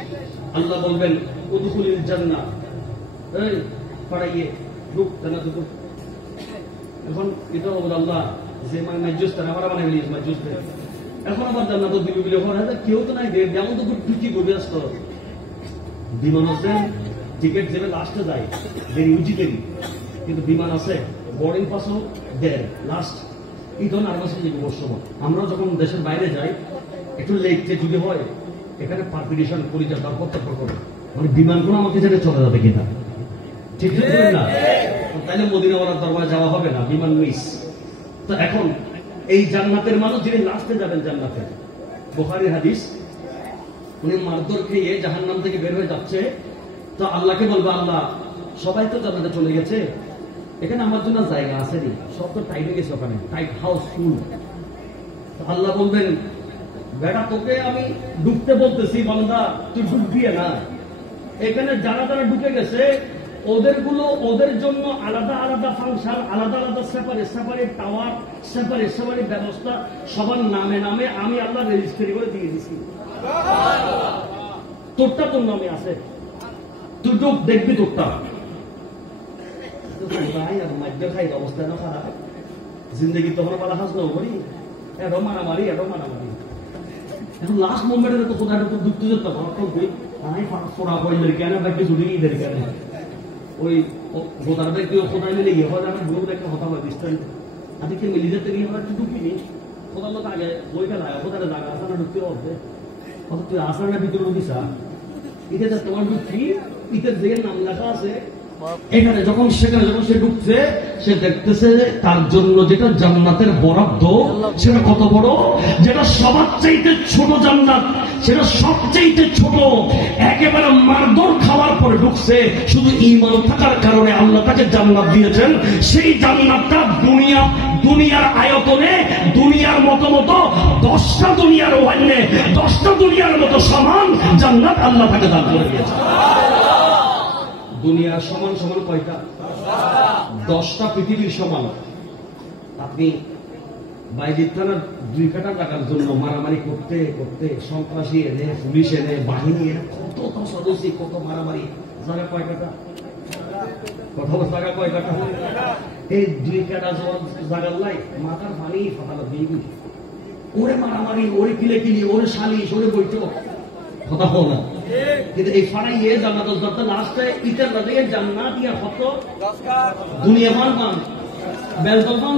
আল্লাহ বলবেন উদখুলিল জান্নাহ, এই পড়াইয়ে ঢুক জান্নাতে ঢুক। এখন এটা বলল আল্লাহ যে মানে মাজুস তারা আমরা বানাই নিয়েছি মাজুস, এখন আবার জান্নাত দিবি বলে কেউ তো নাই, যেমন তো কি করবে আসত বিমান আছে, টিকিট যেটা লাস্টে যায় দেরি উঁচি দেরি, কিন্তু বিমান আছে বোর্ডিং পাসও দেয় লাস্ট। এই ধরনের আর মাসে সময় আমরা যখন দেশের বাইরে যাই, একটু লেটে যদি হয়, এখানে পারপিটিশন পরিচয় দরপত্র করে, মানে বিমানগুলো আমাকে যেটা চলে যাবে কিনা, ঠিক না? তাইলে মদিনাওয়ালার দরবারে যাওয়া হবে না, বিমান মিস। তো এখন এই জান্নাতের মানুষ যিনি লাস্টে যাবেন জান্নাতে, বুখারীর হাদিস, উনি মারধর খেয়ে জাহান্নাম থেকে বের হয়ে যাচ্ছে। তো আল্লাহকে বলবো, আল্লাহ সবাই তো জান্নাতে চলে গেছে, এখানে আমার জন্য জায়গা আছে নি, সব তো টাইট হয়ে গেছে, ওখানে টাইট হাউস ফুল। আল্লাহ বলবেন, বেটা তোকে আমি ঢুকতে বলতেছি, বান্দা তুই ঢুকবি না। এখানে যারা যারা ঢুকে গেছে ওদের জন্য আলাদা আলাদা ফাংশন, আলাদা আলাদা সেপারেট টাওয়ার, সেপারেট ব্যবস্থা, সবার নামে নামে আমি আল্লাহ রেজিস্ট্রি করে দিয়ে দিচ্ছি। তোরটা তোর নামে আছে, তুই ঢুক, দেখবি তোরটা। খাই অবস্থা না খারাপ, জিন্দগি তখন পালা হাস নাও করি, এরও মারামারি। এখন লাস্ট মোমেন্টে তো কোথায় তো ঢুকতে যেত, আমি ফোড়া পড়লে কেন ব্যাগটি ছুটি ঈদের কেন ওই গোদার ব্যাগ কোথায় মিলে গিয়ে হয়, আমি গ্রুপ একটা কথা হয় বিস্তারিত আদিকে মিলি যেতে গিয়ে আমরা একটু ঢুকিনি, কোথাও লোক আগে বইটা লাগে, কোথায় জায়গা আসা না ঢুকতে হবে, অত তুই আসার না ভিতরে ঢুকিসা, এটা তোমার ঢুকছি, ইটের যে নাম লেখা আছে এখানে, যখন সে ঢুকছে, সে দেখতেছে তার জন্য যেটা জান্নাতের বরাদ্দ সেটা কত বড়, যেটা সবার চাইতে ছোট জান্নাত সেটা সবচাইতে ছোট। একেবারে মারধর খাওয়ার পরে ঢুকছে, শুধু ঈমান থাকার কারণে আল্লাহ তাকে জান্নাত দিয়েছেন। সেই জান্নাতটা দুনিয়ার আয়তনে, দুনিয়ার মতো 10টা দুনিয়ার ওয়ান্নে 10টা দুনিয়ার মতো সমান জান্নাত আল্লাহ তাকে দান করে দিয়েছেন। দুনিয়ার সমান সমান কয়টা? 10টা পৃথিবীর সমান। আপনি বাইজিদ থানার 2 কাটা টাকার জন্য মারামারি করতে করতে সন্ত্রাসী এনে, পুলিশ এনে, বাহিনী এনে, কত সদস্য, কত মারামারি, জায়গা কয় কাটা? কথা বলছে জায়গা কয় কাটা? এই 2 কাটা জায়গার লাই মাথার পানি ফাটালো দিয়ে দিই, ওরে মারামারি, ওরে কিলি, ওরে সালিশ, ওরে বৈঠক, কথা বল না। কিন্তু এই ফাড়াইয়ে জান্নাত লাস্টে ইটার লাগে জান্নাত ইয়া কত দুনিয়া পান বেলতল পান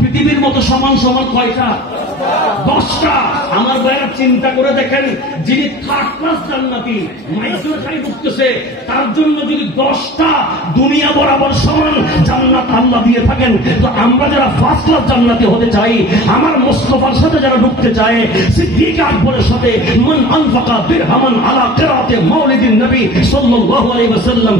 পৃথিবীর মতো সমান সমান কয়টা? 10টা। আমার ভাইরা চিন্তা করে দেখেন, যিনি থার্ড ক্লাস জান্নাতি মাইজুর খাই ঢুকতেছে, তার জন্য যদি 10টা দুনিয়া বরাবর সমান জান্নাত আল্লাহ দিয়ে থাকেন, তো আমরা যারা ফার্স্ট ক্লাস জান্নাতি হতে চাই, আমার মুস্তাফার সাথে যারা ঢুকতে চায়, সিদ্দিক আকবরের সাথে, মান আনফাকা দিরহামান আলা কিরাআতি মাউলিদিন নবী সাল্লাল্লাহু আলাইহি ওয়াসাল্লাম